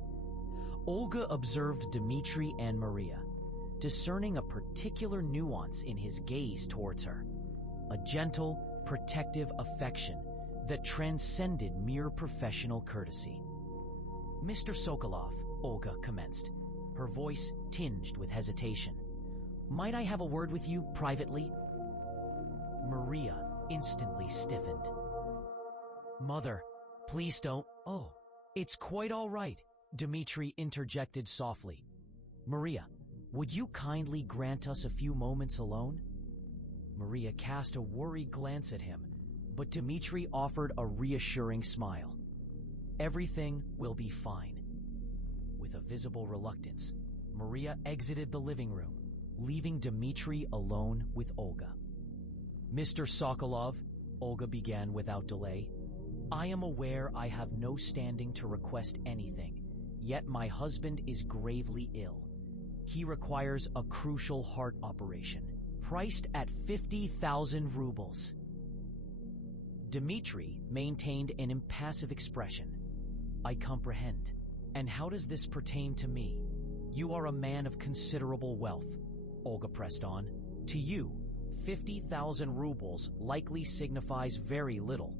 Olga observed Dmitry and Maria, discerning a particular nuance in his gaze towards her, a gentle, protective affection that transcended mere professional courtesy. "Mr. Sokolov," Olga commenced, her voice tinged with hesitation, "might I have a word with you privately?" Maria instantly stiffened. "Mother, please don't—" "Oh, it's quite all right," Dmitry interjected softly. "Maria, would you kindly grant us a few moments alone?" Maria cast a worried glance at him, but Dmitry offered a reassuring smile. "Everything will be fine." With a visible reluctance, Maria exited the living room, leaving Dmitri alone with Olga. "Mr. Sokolov," Olga began without delay, "I am aware I have no standing to request anything, yet my husband is gravely ill. He requires a crucial heart operation, priced at 50,000 rubles." Dmitri maintained an impassive expression. "I comprehend. And how does this pertain to me? You are a man of considerable wealth," Olga pressed on. "To you, 50,000 rubles likely signifies very little.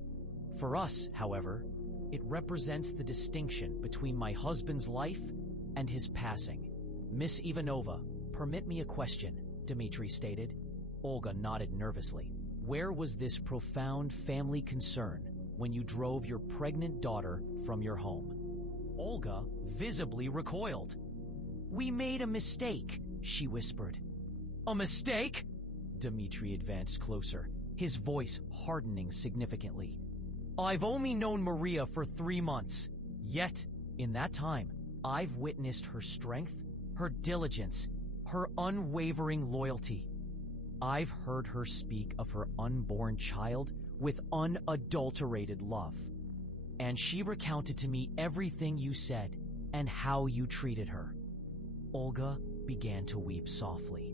For us, however, it represents the distinction between my husband's life and his passing." "Miss Ivanova, permit me a question," Dmitri stated. Olga nodded nervously. "Where was this profound family concern when you drove your pregnant daughter from your home?" Olga visibly recoiled. "We made a mistake," she whispered. "A mistake?" Dmitri advanced closer, his voice hardening significantly. "I've only known Maria for 3 months. Yet, in that time, I've witnessed her strength, her diligence, her unwavering loyalty. I've heard her speak of her unborn child with unadulterated love. And she recounted to me everything you said and how you treated her." Olga began to weep softly.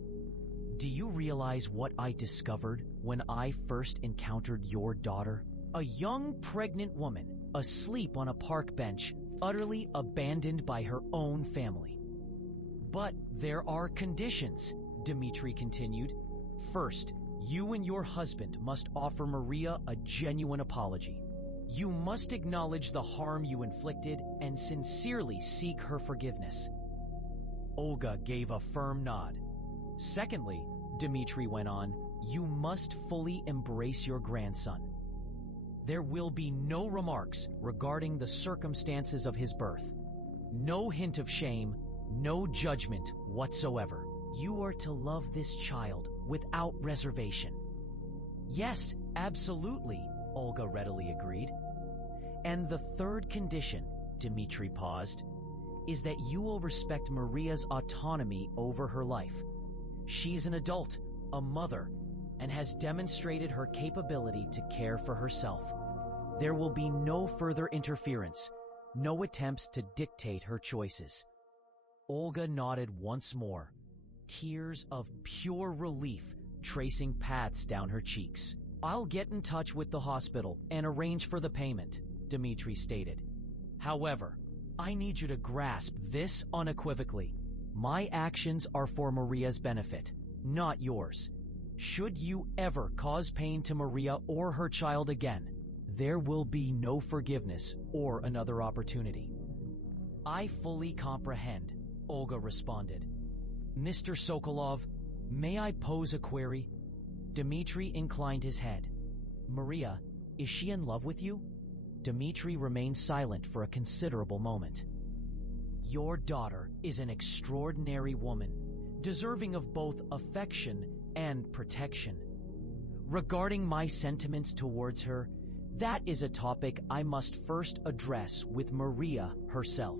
"Do you realize what I discovered when I first encountered your daughter? A young pregnant woman, asleep on a park bench, utterly abandoned by her own family." "But there are conditions," Dmitri continued. "First, you and your husband must offer Maria a genuine apology. You must acknowledge the harm you inflicted and sincerely seek her forgiveness." Olga gave a firm nod. "Secondly," Dmitri went on, "you must fully embrace your grandson. There will be no remarks regarding the circumstances of his birth. No hint of shame, no judgment whatsoever. You are to love this child without reservation." "Yes, absolutely," Olga readily agreed. "And the third condition," Dmitri paused, "is that you will respect Maria's autonomy over her life. She's an adult, a mother, and has demonstrated her capability to care for herself. There will be no further interference, no attempts to dictate her choices." Olga nodded once more, tears of pure relief tracing paths down her cheeks. "I'll get in touch with the hospital and arrange for the payment," Dmitri stated. "However, I need you to grasp this unequivocally. My actions are for Maria's benefit, not yours. Should you ever cause pain to Maria or her child again, there will be no forgiveness or another opportunity." "I fully comprehend," Olga responded. "Mr. Sokolov, may I pose a query?" Dmitri inclined his head. "Maria, is she in love with you?" Dmitri remained silent for a considerable moment. "Your daughter is an extraordinary woman, deserving of both affection and protection. Regarding my sentiments towards her, that is a topic I must first address with Maria herself."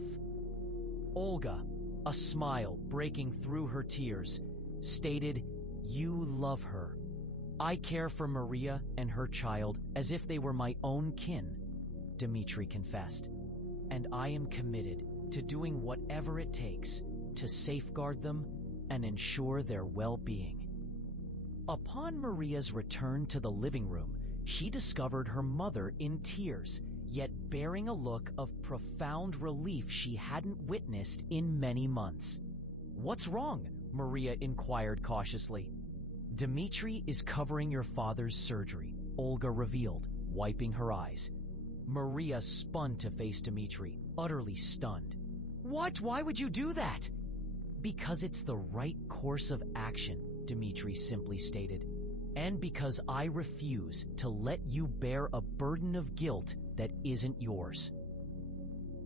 Olga, a smile breaking through her tears, stated, "You love her. I care for Maria and her child as if they were my own kin," Dmitri confessed, "and I am committed to doing whatever it takes to safeguard them and ensure their well-being." Upon Maria's return to the living room, she discovered her mother in tears, yet bearing a look of profound relief she hadn't witnessed in many months. "What's wrong?" Maria inquired cautiously. "Dmitri is covering your father's surgery," Olga revealed, wiping her eyes. Maria spun to face Dmitri, utterly stunned. "What? Why would you do that?" "Because it's the right course of action," Dmitri simply stated. "And because I refuse to let you bear a burden of guilt that isn't yours."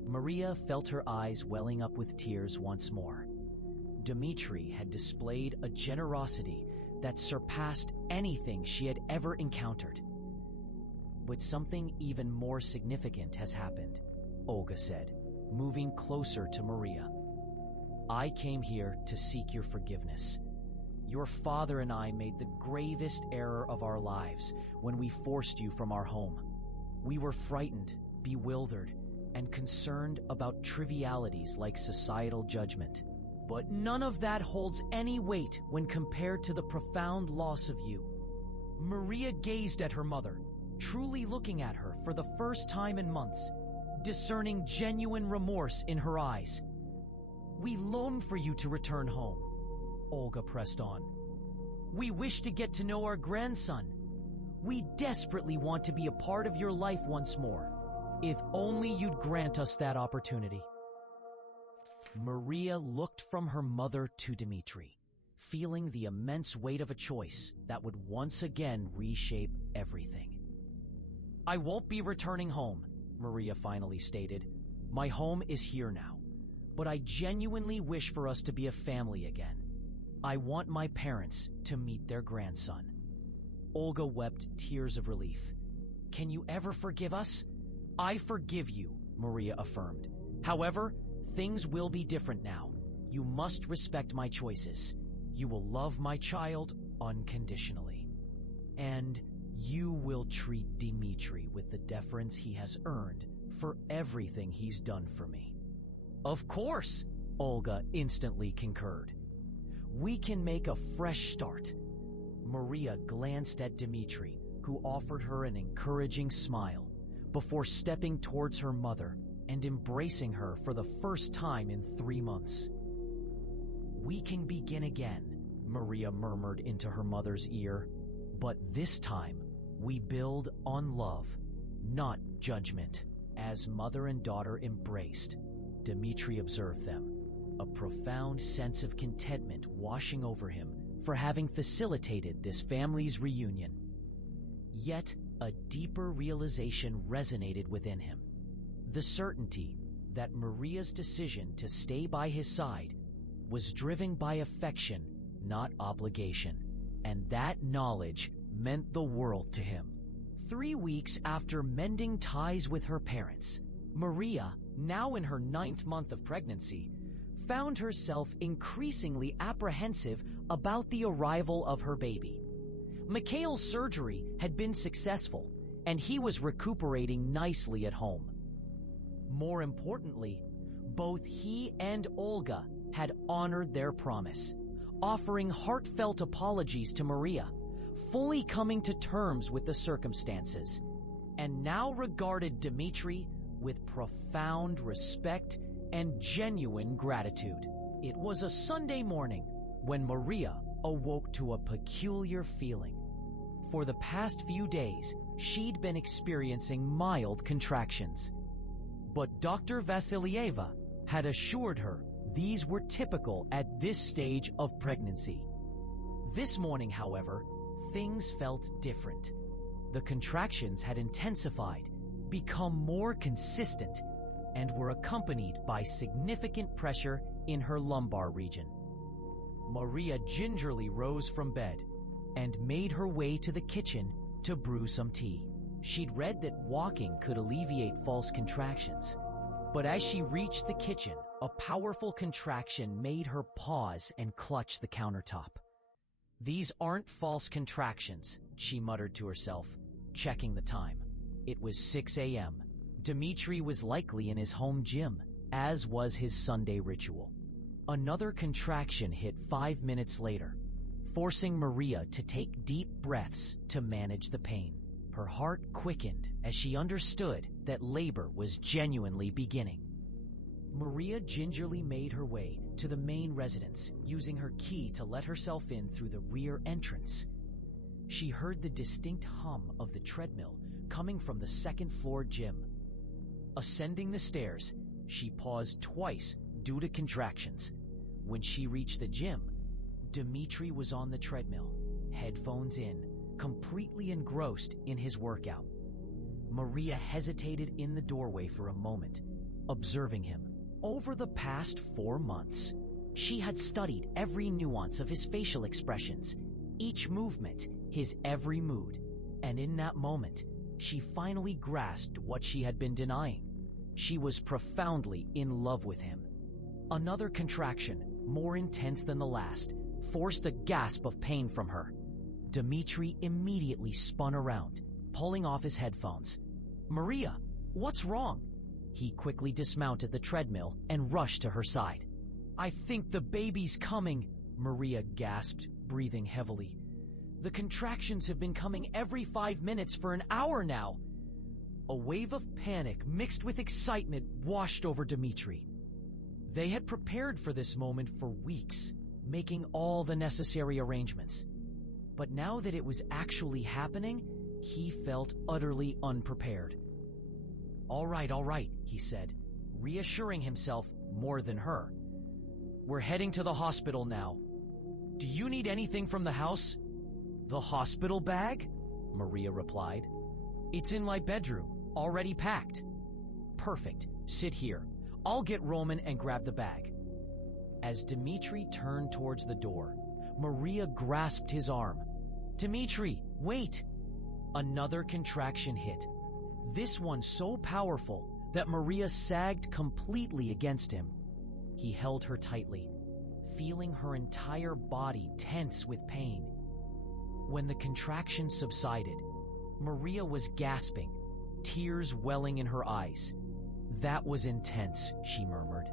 Maria felt her eyes welling up with tears once more. Dmitri had displayed a generosity that surpassed anything she had ever encountered. "But something even more significant has happened," Olga said, moving closer to Maria. "I came here to seek your forgiveness. Your father and I made the gravest error of our lives when we forced you from our home. We were frightened, bewildered, and concerned about trivialities like societal judgment. But none of that holds any weight when compared to the profound loss of you. Maria gazed at her mother, truly looking at her for the first time in months, discerning genuine remorse in her eyes. We long for you to return home, Olga pressed on. We wish to get to know our grandson. We desperately want to be a part of your life once more. If only you'd grant us that opportunity. Maria looked from her mother to Dmitri, feeling the immense weight of a choice that would once again reshape everything. I won't be returning home, Maria finally stated. My home is here now, but I genuinely wish for us to be a family again. I want my parents to meet their grandson. Olga wept tears of relief. Can you ever forgive us? I forgive you, Maria affirmed. However, things will be different now. You must respect my choices. You will love my child unconditionally. And you will treat Dmitri with the deference he has earned for everything he's done for me. Of course, Olga instantly concurred. We can make a fresh start. Maria glanced at Dmitri, who offered her an encouraging smile, before stepping towards her mother and embracing her for the first time in 3 months. We can begin again, Maria murmured into her mother's ear, but this time we build on love, not judgment. As mother and daughter embraced, Dmitri observed them, a profound sense of contentment washing over him for having facilitated this family's reunion. Yet a deeper realization resonated within him, the certainty that Maria's decision to stay by his side was driven by affection, not obligation, and that knowledge meant the world to him. 3 weeks after mending ties with her parents, Maria, now in her 9th month of pregnancy, found herself increasingly apprehensive about the arrival of her baby. Mikhail's surgery had been successful, and he was recuperating nicely at home. More importantly, both he and Olga had honored their promise, offering heartfelt apologies to Maria, fully coming to terms with the circumstances, and now regarded Dmitri with profound respect and genuine gratitude. It was a Sunday morning when Maria awoke to a peculiar feeling. For the past few days, she'd been experiencing mild contractions. But Dr. Vasilieva had assured her these were typical at this stage of pregnancy. This morning, however, things felt different. The contractions had intensified, become more consistent, and were accompanied by significant pressure in her lumbar region. Maria gingerly rose from bed and made her way to the kitchen to brew some tea. She'd read that walking could alleviate false contractions, but as she reached the kitchen, a powerful contraction made her pause and clutch the countertop. These aren't false contractions, she muttered to herself, checking the time. It was 6 a.m. Dmitri was likely in his home gym, as was his Sunday ritual. Another contraction hit 5 minutes later, forcing Maria to take deep breaths to manage the pain. Her heart quickened as she understood that labor was genuinely beginning. Maria gingerly made her way to the main residence, using her key to let herself in through the rear entrance. She heard the distinct hum of the treadmill coming from the second-floor gym. Ascending the stairs, she paused twice due to contractions. When she reached the gym, Dmitri was on the treadmill, headphones in, completely engrossed in his workout. Maria hesitated in the doorway for a moment, observing him. Over the past 4 months, she had studied every nuance of his facial expressions, each movement, his every mood, and in that moment, she finally grasped what she had been denying. She was profoundly in love with him. Another contraction, more intense than the last, forced a gasp of pain from her. Dmitri immediately spun around, pulling off his headphones. "Maria, what's wrong?" He quickly dismounted the treadmill and rushed to her side. "I think the baby's coming," Maria gasped, breathing heavily. "The contractions have been coming every 5 minutes for an hour now." A wave of panic mixed with excitement washed over Dmitri. They had prepared for this moment for weeks, making all the necessary arrangements. But now that it was actually happening, he felt utterly unprepared. All right, he said, reassuring himself more than her. "We're heading to the hospital now. Do you need anything from the house?" "The hospital bag?" Maria replied. "It's in my bedroom, already packed." "Perfect. Sit here. I'll get Roman and grab the bag." As Dmitri turned towards the door, Maria grasped his arm. "Dmitri, wait!" Another contraction hit, this one so powerful that Maria sagged completely against him. He held her tightly, feeling her entire body tense with pain. When the contraction subsided, Maria was gasping, tears welling in her eyes. "That was intense," she murmured.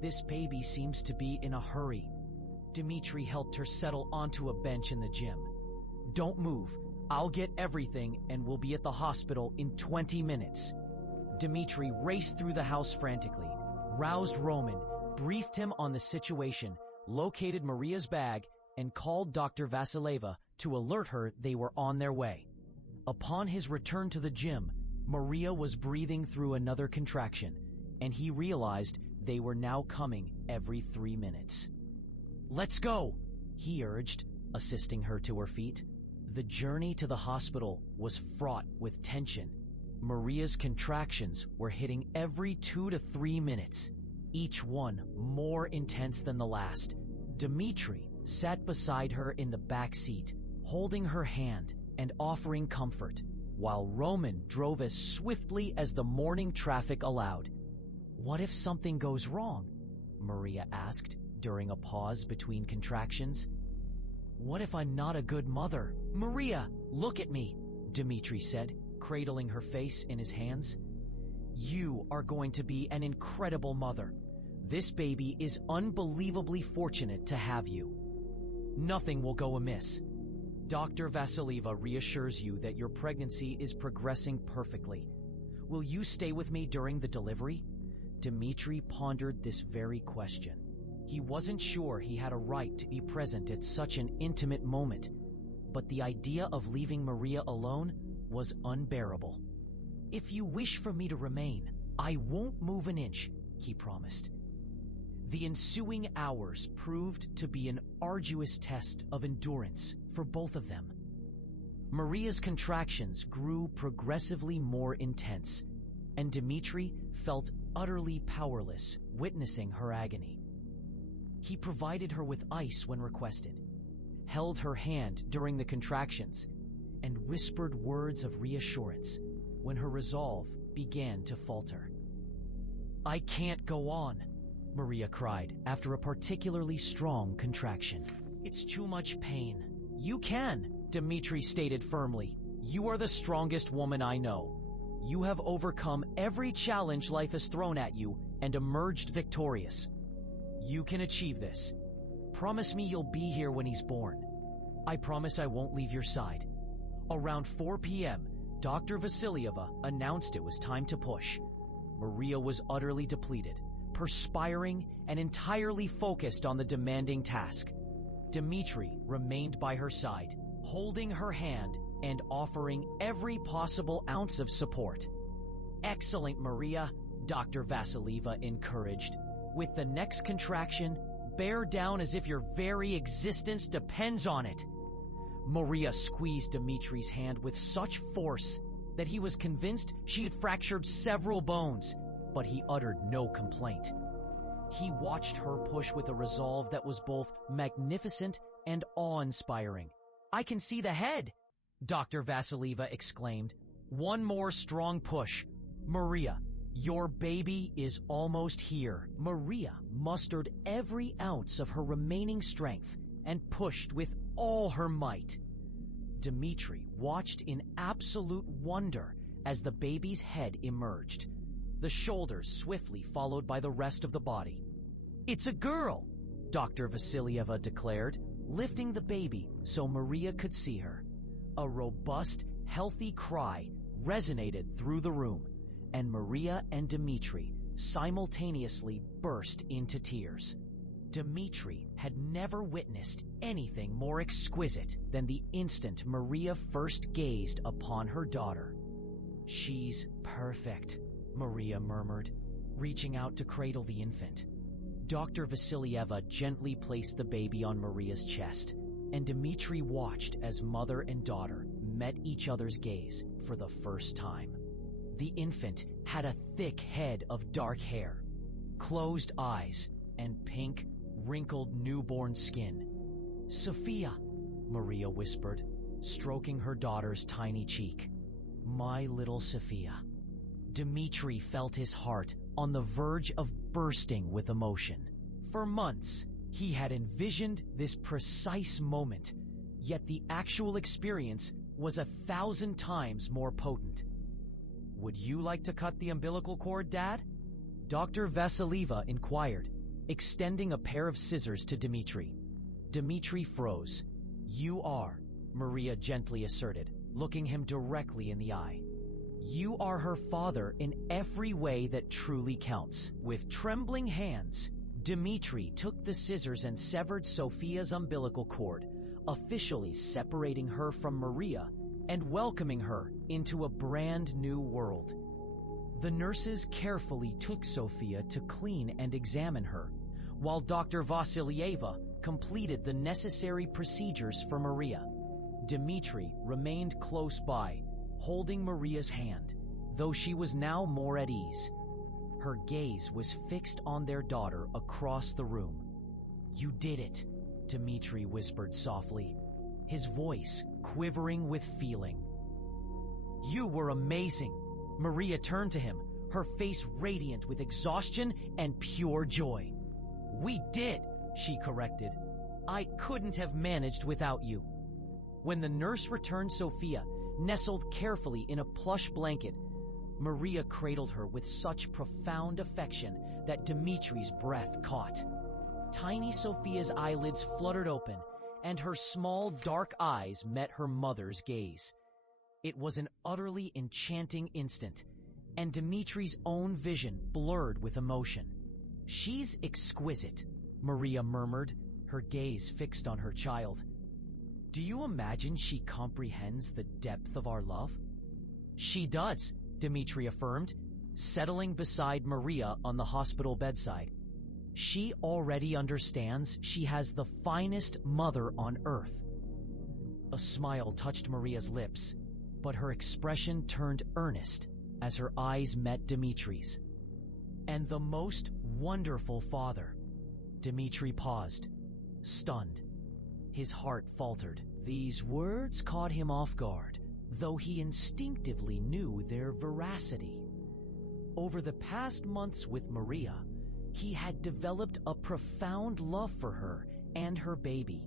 "This baby seems to be in a hurry." Dmitri helped her settle onto a bench in the gym. "Don't move. I'll get everything and we'll be at the hospital in 20 minutes. Dmitri raced through the house frantically, roused Roman, briefed him on the situation, located Maria's bag, and called Dr. Vasilieva to alert her they were on their way. Upon his return to the gym, Maria was breathing through another contraction, and he realized they were now coming every 3 minutes. "Let's go," he urged, assisting her to her feet. The journey to the hospital was fraught with tension. Maria's contractions were hitting every 2 to 3 minutes, each one more intense than the last. Dmitri sat beside her in the back seat, holding her hand and offering comfort, while Roman drove as swiftly as the morning traffic allowed. "What if something goes wrong?" Maria asked during a pause between contractions. "What if I'm not a good mother?" "Maria, look at me," Dmitri said, cradling her face in his hands. "You are going to be an incredible mother. This baby is unbelievably fortunate to have you. Nothing will go amiss. Dr. Vasilieva reassures you that your pregnancy is progressing perfectly. Will you stay with me during the delivery?" Dmitri pondered this very question. He wasn't sure he had a right to be present at such an intimate moment, but the idea of leaving Maria alone was unbearable. "If you wish for me to remain, I won't move an inch," he promised. The ensuing hours proved to be an arduous test of endurance for both of them. Maria's contractions grew progressively more intense, and Dmitri felt utterly powerless witnessing her agony. He provided her with ice when requested, held her hand during the contractions, and whispered words of reassurance when her resolve began to falter. "I can't go on," Maria cried after a particularly strong contraction. "It's too much pain." "You can," Dmitri stated firmly. "You are the strongest woman I know. You have overcome every challenge life has thrown at you and emerged victorious. You can achieve this. Promise me you'll be here when he's born. I promise I won't leave your side." Around 4 p.m., Dr. Vasilieva announced it was time to push. Maria was utterly depleted, perspiring, and entirely focused on the demanding task. Dmitri remained by her side, holding her hand and offering every possible ounce of support. "Excellent, Maria," Dr. Vasilieva encouraged. "With the next contraction, bear down as if your very existence depends on it." Maria squeezed Dmitri's hand with such force that he was convinced she had fractured several bones, but he uttered no complaint. He watched her push with a resolve that was both magnificent and awe-inspiring. "I can see the head," Dr. Vasilieva exclaimed. "One more strong push. Maria, Your baby is almost here. Maria mustered every ounce of her remaining strength and pushed with all her might. Dmitri watched in absolute wonder as the baby's head emerged, the shoulders swiftly followed by the rest of the body. "It's a girl," Dr. Vasilieva declared, lifting the baby so Maria could see her. A robust, healthy cry resonated through the room, and Maria and Dmitri simultaneously burst into tears. Dmitri had never witnessed anything more exquisite than the instant Maria first gazed upon her daughter. "She's perfect," Maria murmured, reaching out to cradle the infant. Dr. Vasilieva gently placed the baby on Maria's chest, and Dmitri watched as mother and daughter met each other's gaze for the first time. The infant had a thick head of dark hair, closed eyes, and pink, wrinkled newborn skin. "Sophia," Maria whispered, stroking her daughter's tiny cheek. "My little Sophia." Dmitri felt his heart on the verge of bursting with emotion. For months, he had envisioned this precise moment, yet the actual experience was 1,000 times more potent. "Would you like to cut the umbilical cord, Dad?" Dr. Vasilieva inquired, extending a pair of scissors to Dmitri. Dmitri froze. "You are," Maria gently asserted, looking him directly in the eye. "You are her father in every way that truly counts." With trembling hands, Dmitri took the scissors and severed Sophia's umbilical cord, officially separating her from Maria and welcoming her into a brand new world. The nurses carefully took Sophia to clean and examine her, while Dr. Vasilieva completed the necessary procedures for Maria. Dmitri remained close by, holding Maria's hand, though she was now more at ease. Her gaze was fixed on their daughter across the room. "You did it," Dmitri whispered softly, his voice quivering with feeling. "You were amazing." Maria turned to him, her face radiant with exhaustion and pure joy. "We did," she corrected. "I couldn't have managed without you." When the nurse returned Sophia, nestled carefully in a plush blanket, Maria cradled her with such profound affection that Dmitri's breath caught. Tiny Sophia's eyelids fluttered open, and her small, dark eyes met her mother's gaze. It was an utterly enchanting instant, and Dmitri's own vision blurred with emotion. "She's exquisite," Maria murmured, her gaze fixed on her child. "Do you imagine she comprehends the depth of our love?" "She does," Dmitri affirmed, settling beside Maria on the hospital bedside. "She already understands she has the finest mother on earth." A smile touched Maria's lips, but her expression turned earnest as her eyes met Dmitri's. "And the most wonderful father." Dmitri paused, stunned. His heart faltered. These words caught him off guard, though he instinctively knew their veracity. Over the past months with Maria, he had developed a profound love for her and her baby,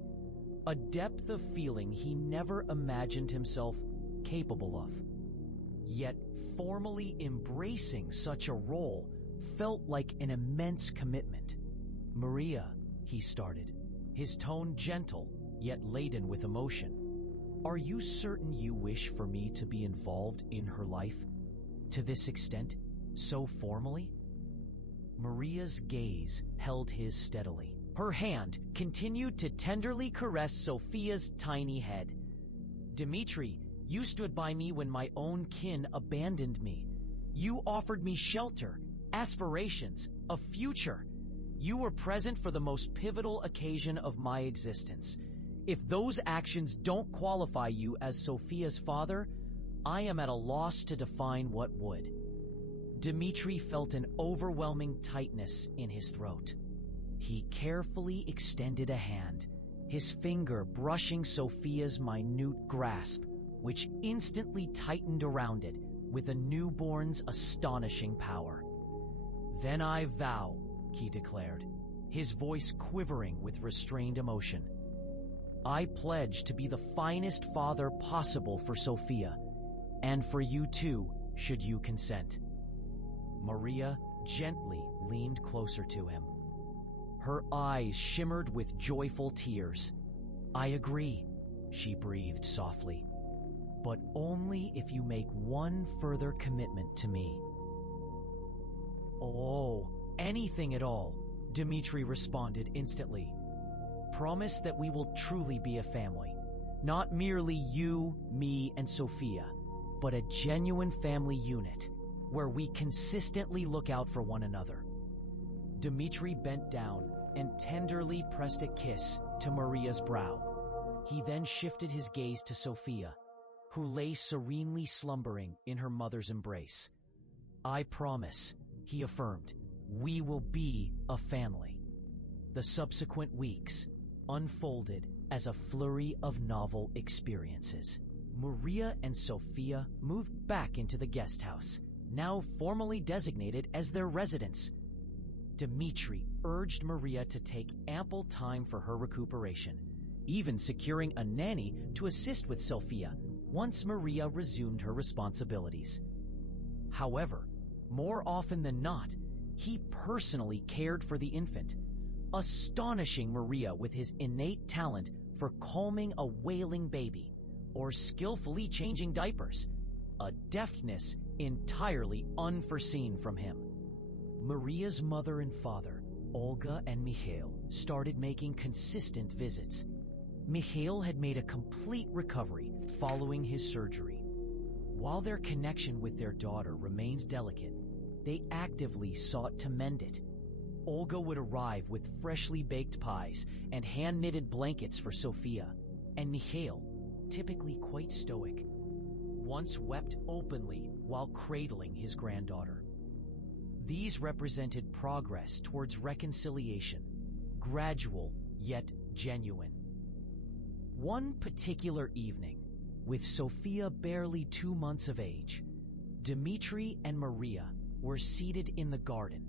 a depth of feeling he never imagined himself capable of. Yet formally embracing such a role felt like an immense commitment. "Maria," he started, his tone gentle yet laden with emotion, "are you certain you wish for me to be involved in her life? To this extent, so formally?" Maria's gaze held his steadily. Her hand continued to tenderly caress Sophia's tiny head. "Dmitri, you stood by me when my own kin abandoned me. You offered me shelter, aspirations, a future. You were present for the most pivotal occasion of my existence. If those actions don't qualify you as Sophia's father, I am at a loss to define what would." Dmitri felt an overwhelming tightness in his throat. He carefully extended a hand, his finger brushing Sophia's minute grasp, which instantly tightened around it with a newborn's astonishing power. "Then I vow," he declared, his voice quivering with restrained emotion. "I pledge to be the finest father possible for Sophia, and for you too, should you consent." Maria gently leaned closer to him. Her eyes shimmered with joyful tears. "I agree," she breathed softly, "but only if you make one further commitment to me." "Oh, anything at all," Dmitri responded instantly. "Promise that we will truly be a family. Not merely you, me, and Sophia, but a genuine family unit where we consistently look out for one another." Dmitri bent down and tenderly pressed a kiss to Maria's brow. He then shifted his gaze to Sophia, who lay serenely slumbering in her mother's embrace. "I promise," he affirmed, "we will be a family." The subsequent weeks unfolded as a flurry of novel experiences. Maria and Sophia moved back into the guest house, now formally designated as their residence. Dmitri urged Maria to take ample time for her recuperation, even securing a nanny to assist with Sophia once Maria resumed her responsibilities. However, more often than not, he personally cared for the infant, astonishing Maria with his innate talent for calming a wailing baby or skillfully changing diapers, a deftness entirely unforeseen from him. Maria's mother and father, Olga and Mikhail, started making consistent visits. Mikhail had made a complete recovery following his surgery. While their connection with their daughter remained delicate, they actively sought to mend it. Olga would arrive with freshly baked pies and hand-knitted blankets for Sophia, and Mikhail, typically quite stoic, once wept openly while cradling his granddaughter. These represented progress towards reconciliation, gradual yet genuine. One particular evening, with Sophia barely 2 months of age, Dmitri and Maria were seated in the garden,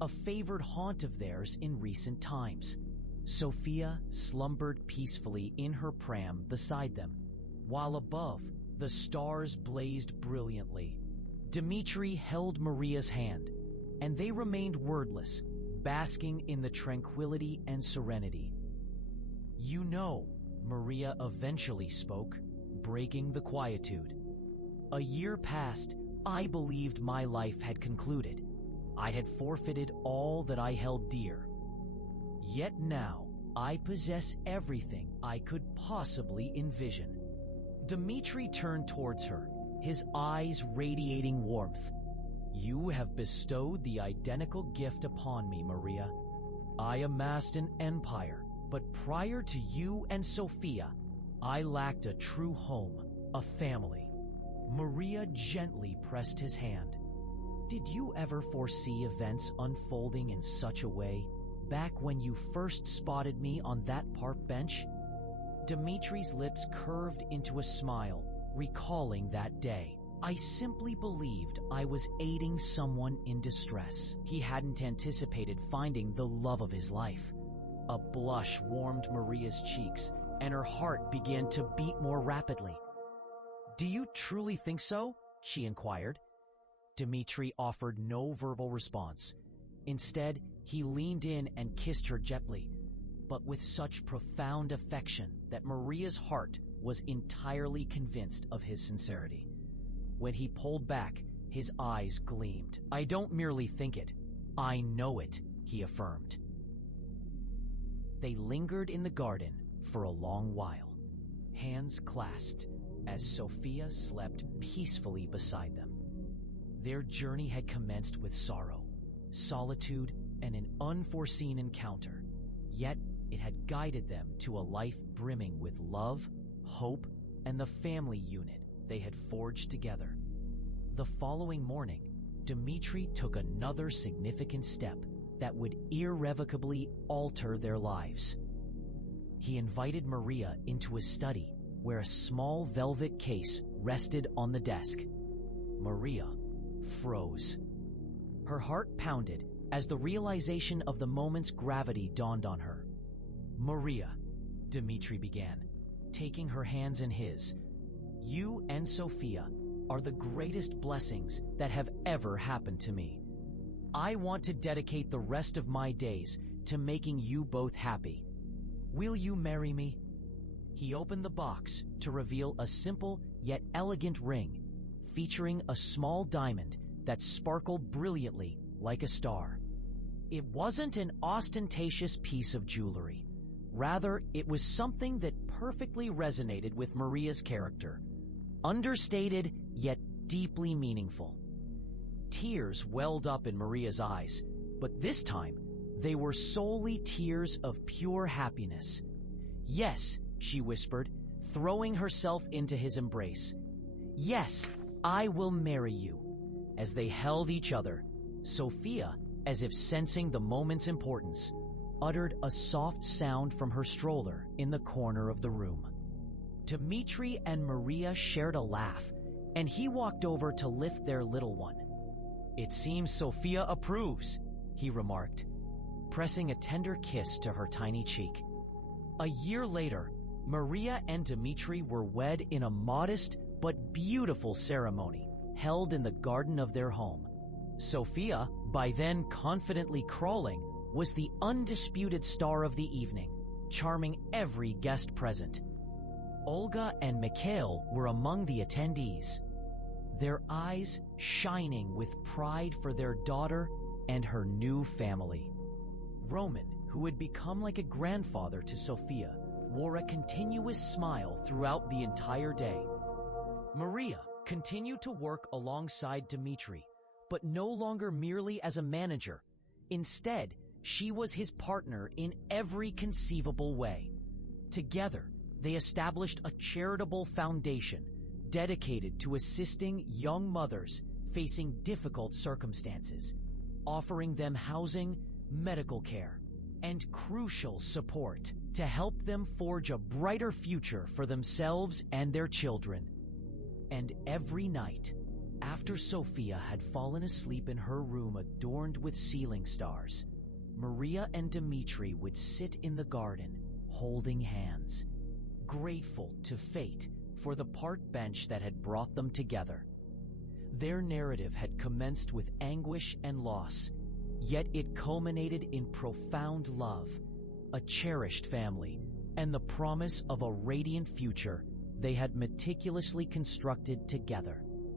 a favored haunt of theirs in recent times. Sophia slumbered peacefully in her pram beside them, while above, the stars blazed brilliantly. Dmitri held Maria's hand, and they remained wordless, basking in the tranquility and serenity. "You know," Maria eventually spoke, breaking the quietude. "A year passed, I believed my life had concluded. I had forfeited all that I held dear. Yet now, I possess everything I could possibly envision." Dmitri turned towards her, his eyes radiating warmth. "You have bestowed the identical gift upon me, Maria. I amassed an empire, but prior to you and Sophia, I lacked a true home, a family." Maria gently pressed his hand. "Did you ever foresee events unfolding in such a way, back when you first spotted me on that park bench?" Dmitri's lips curved into a smile, recalling that day. "I simply believed I was aiding someone in distress. He hadn't anticipated finding the love of his life." A blush warmed Maria's cheeks, and her heart began to beat more rapidly. "Do you truly think so?" she inquired. Dmitri offered no verbal response. Instead, he leaned in and kissed her gently, but with such profound affection that Maria's heart was entirely convinced of his sincerity. When he pulled back, his eyes gleamed. "I don't merely think it, I know it," he affirmed. They lingered in the garden for a long while, hands clasped, as Sophia slept peacefully beside them. Their journey had commenced with sorrow, solitude, and an unforeseen encounter, yet it had guided them to a life brimming with love, hope, and the family unit they had forged together. The following morning, Dmitri took another significant step that would irrevocably alter their lives. He invited Maria into his study, where a small velvet case rested on the desk. Maria froze. Her heart pounded as the realization of the moment's gravity dawned on her. "Maria," Dmitri began, taking her hands in his, "you and Sophia are the greatest blessings that have ever happened to me. I want to dedicate the rest of my days to making you both happy. Will you marry me?" He opened the box to reveal a simple yet elegant ring featuring a small diamond that sparkled brilliantly like a star. It wasn't an ostentatious piece of jewelry. Rather, it was something that perfectly resonated with Maria's character. Understated, yet deeply meaningful. Tears welled up in Maria's eyes, but this time, they were solely tears of pure happiness. "Yes," she whispered, throwing herself into his embrace. "Yes, I will marry you." As they held each other, Sophia, as if sensing the moment's importance, uttered a soft sound from her stroller in the corner of the room. Dmitri and Maria shared a laugh, and he walked over to lift their little one. "It seems Sophia approves," he remarked, pressing a tender kiss to her tiny cheek. A year later, Maria and Dmitri were wed in a modest but beautiful ceremony held in the garden of their home. Sophia, by then confidently crawling, was the undisputed star of the evening, charming every guest present. Olga and Mikhail were among the attendees, their eyes shining with pride for their daughter and her new family. Roman, who had become like a grandfather to Sophia, wore a continuous smile throughout the entire day. Maria continued to work alongside Dmitri, but no longer merely as a manager. Instead, she was his partner in every conceivable way. Together, they established a charitable foundation dedicated to assisting young mothers facing difficult circumstances, offering them housing, medical care, and crucial support to help them forge a brighter future for themselves and their children. And every night, after Sophia had fallen asleep in her room adorned with ceiling stars, Maria and Dmitri would sit in the garden, holding hands, grateful to fate for the park bench that had brought them together. Their narrative had commenced with anguish and loss, yet it culminated in profound love, a cherished family, and the promise of a radiant future they had meticulously constructed together.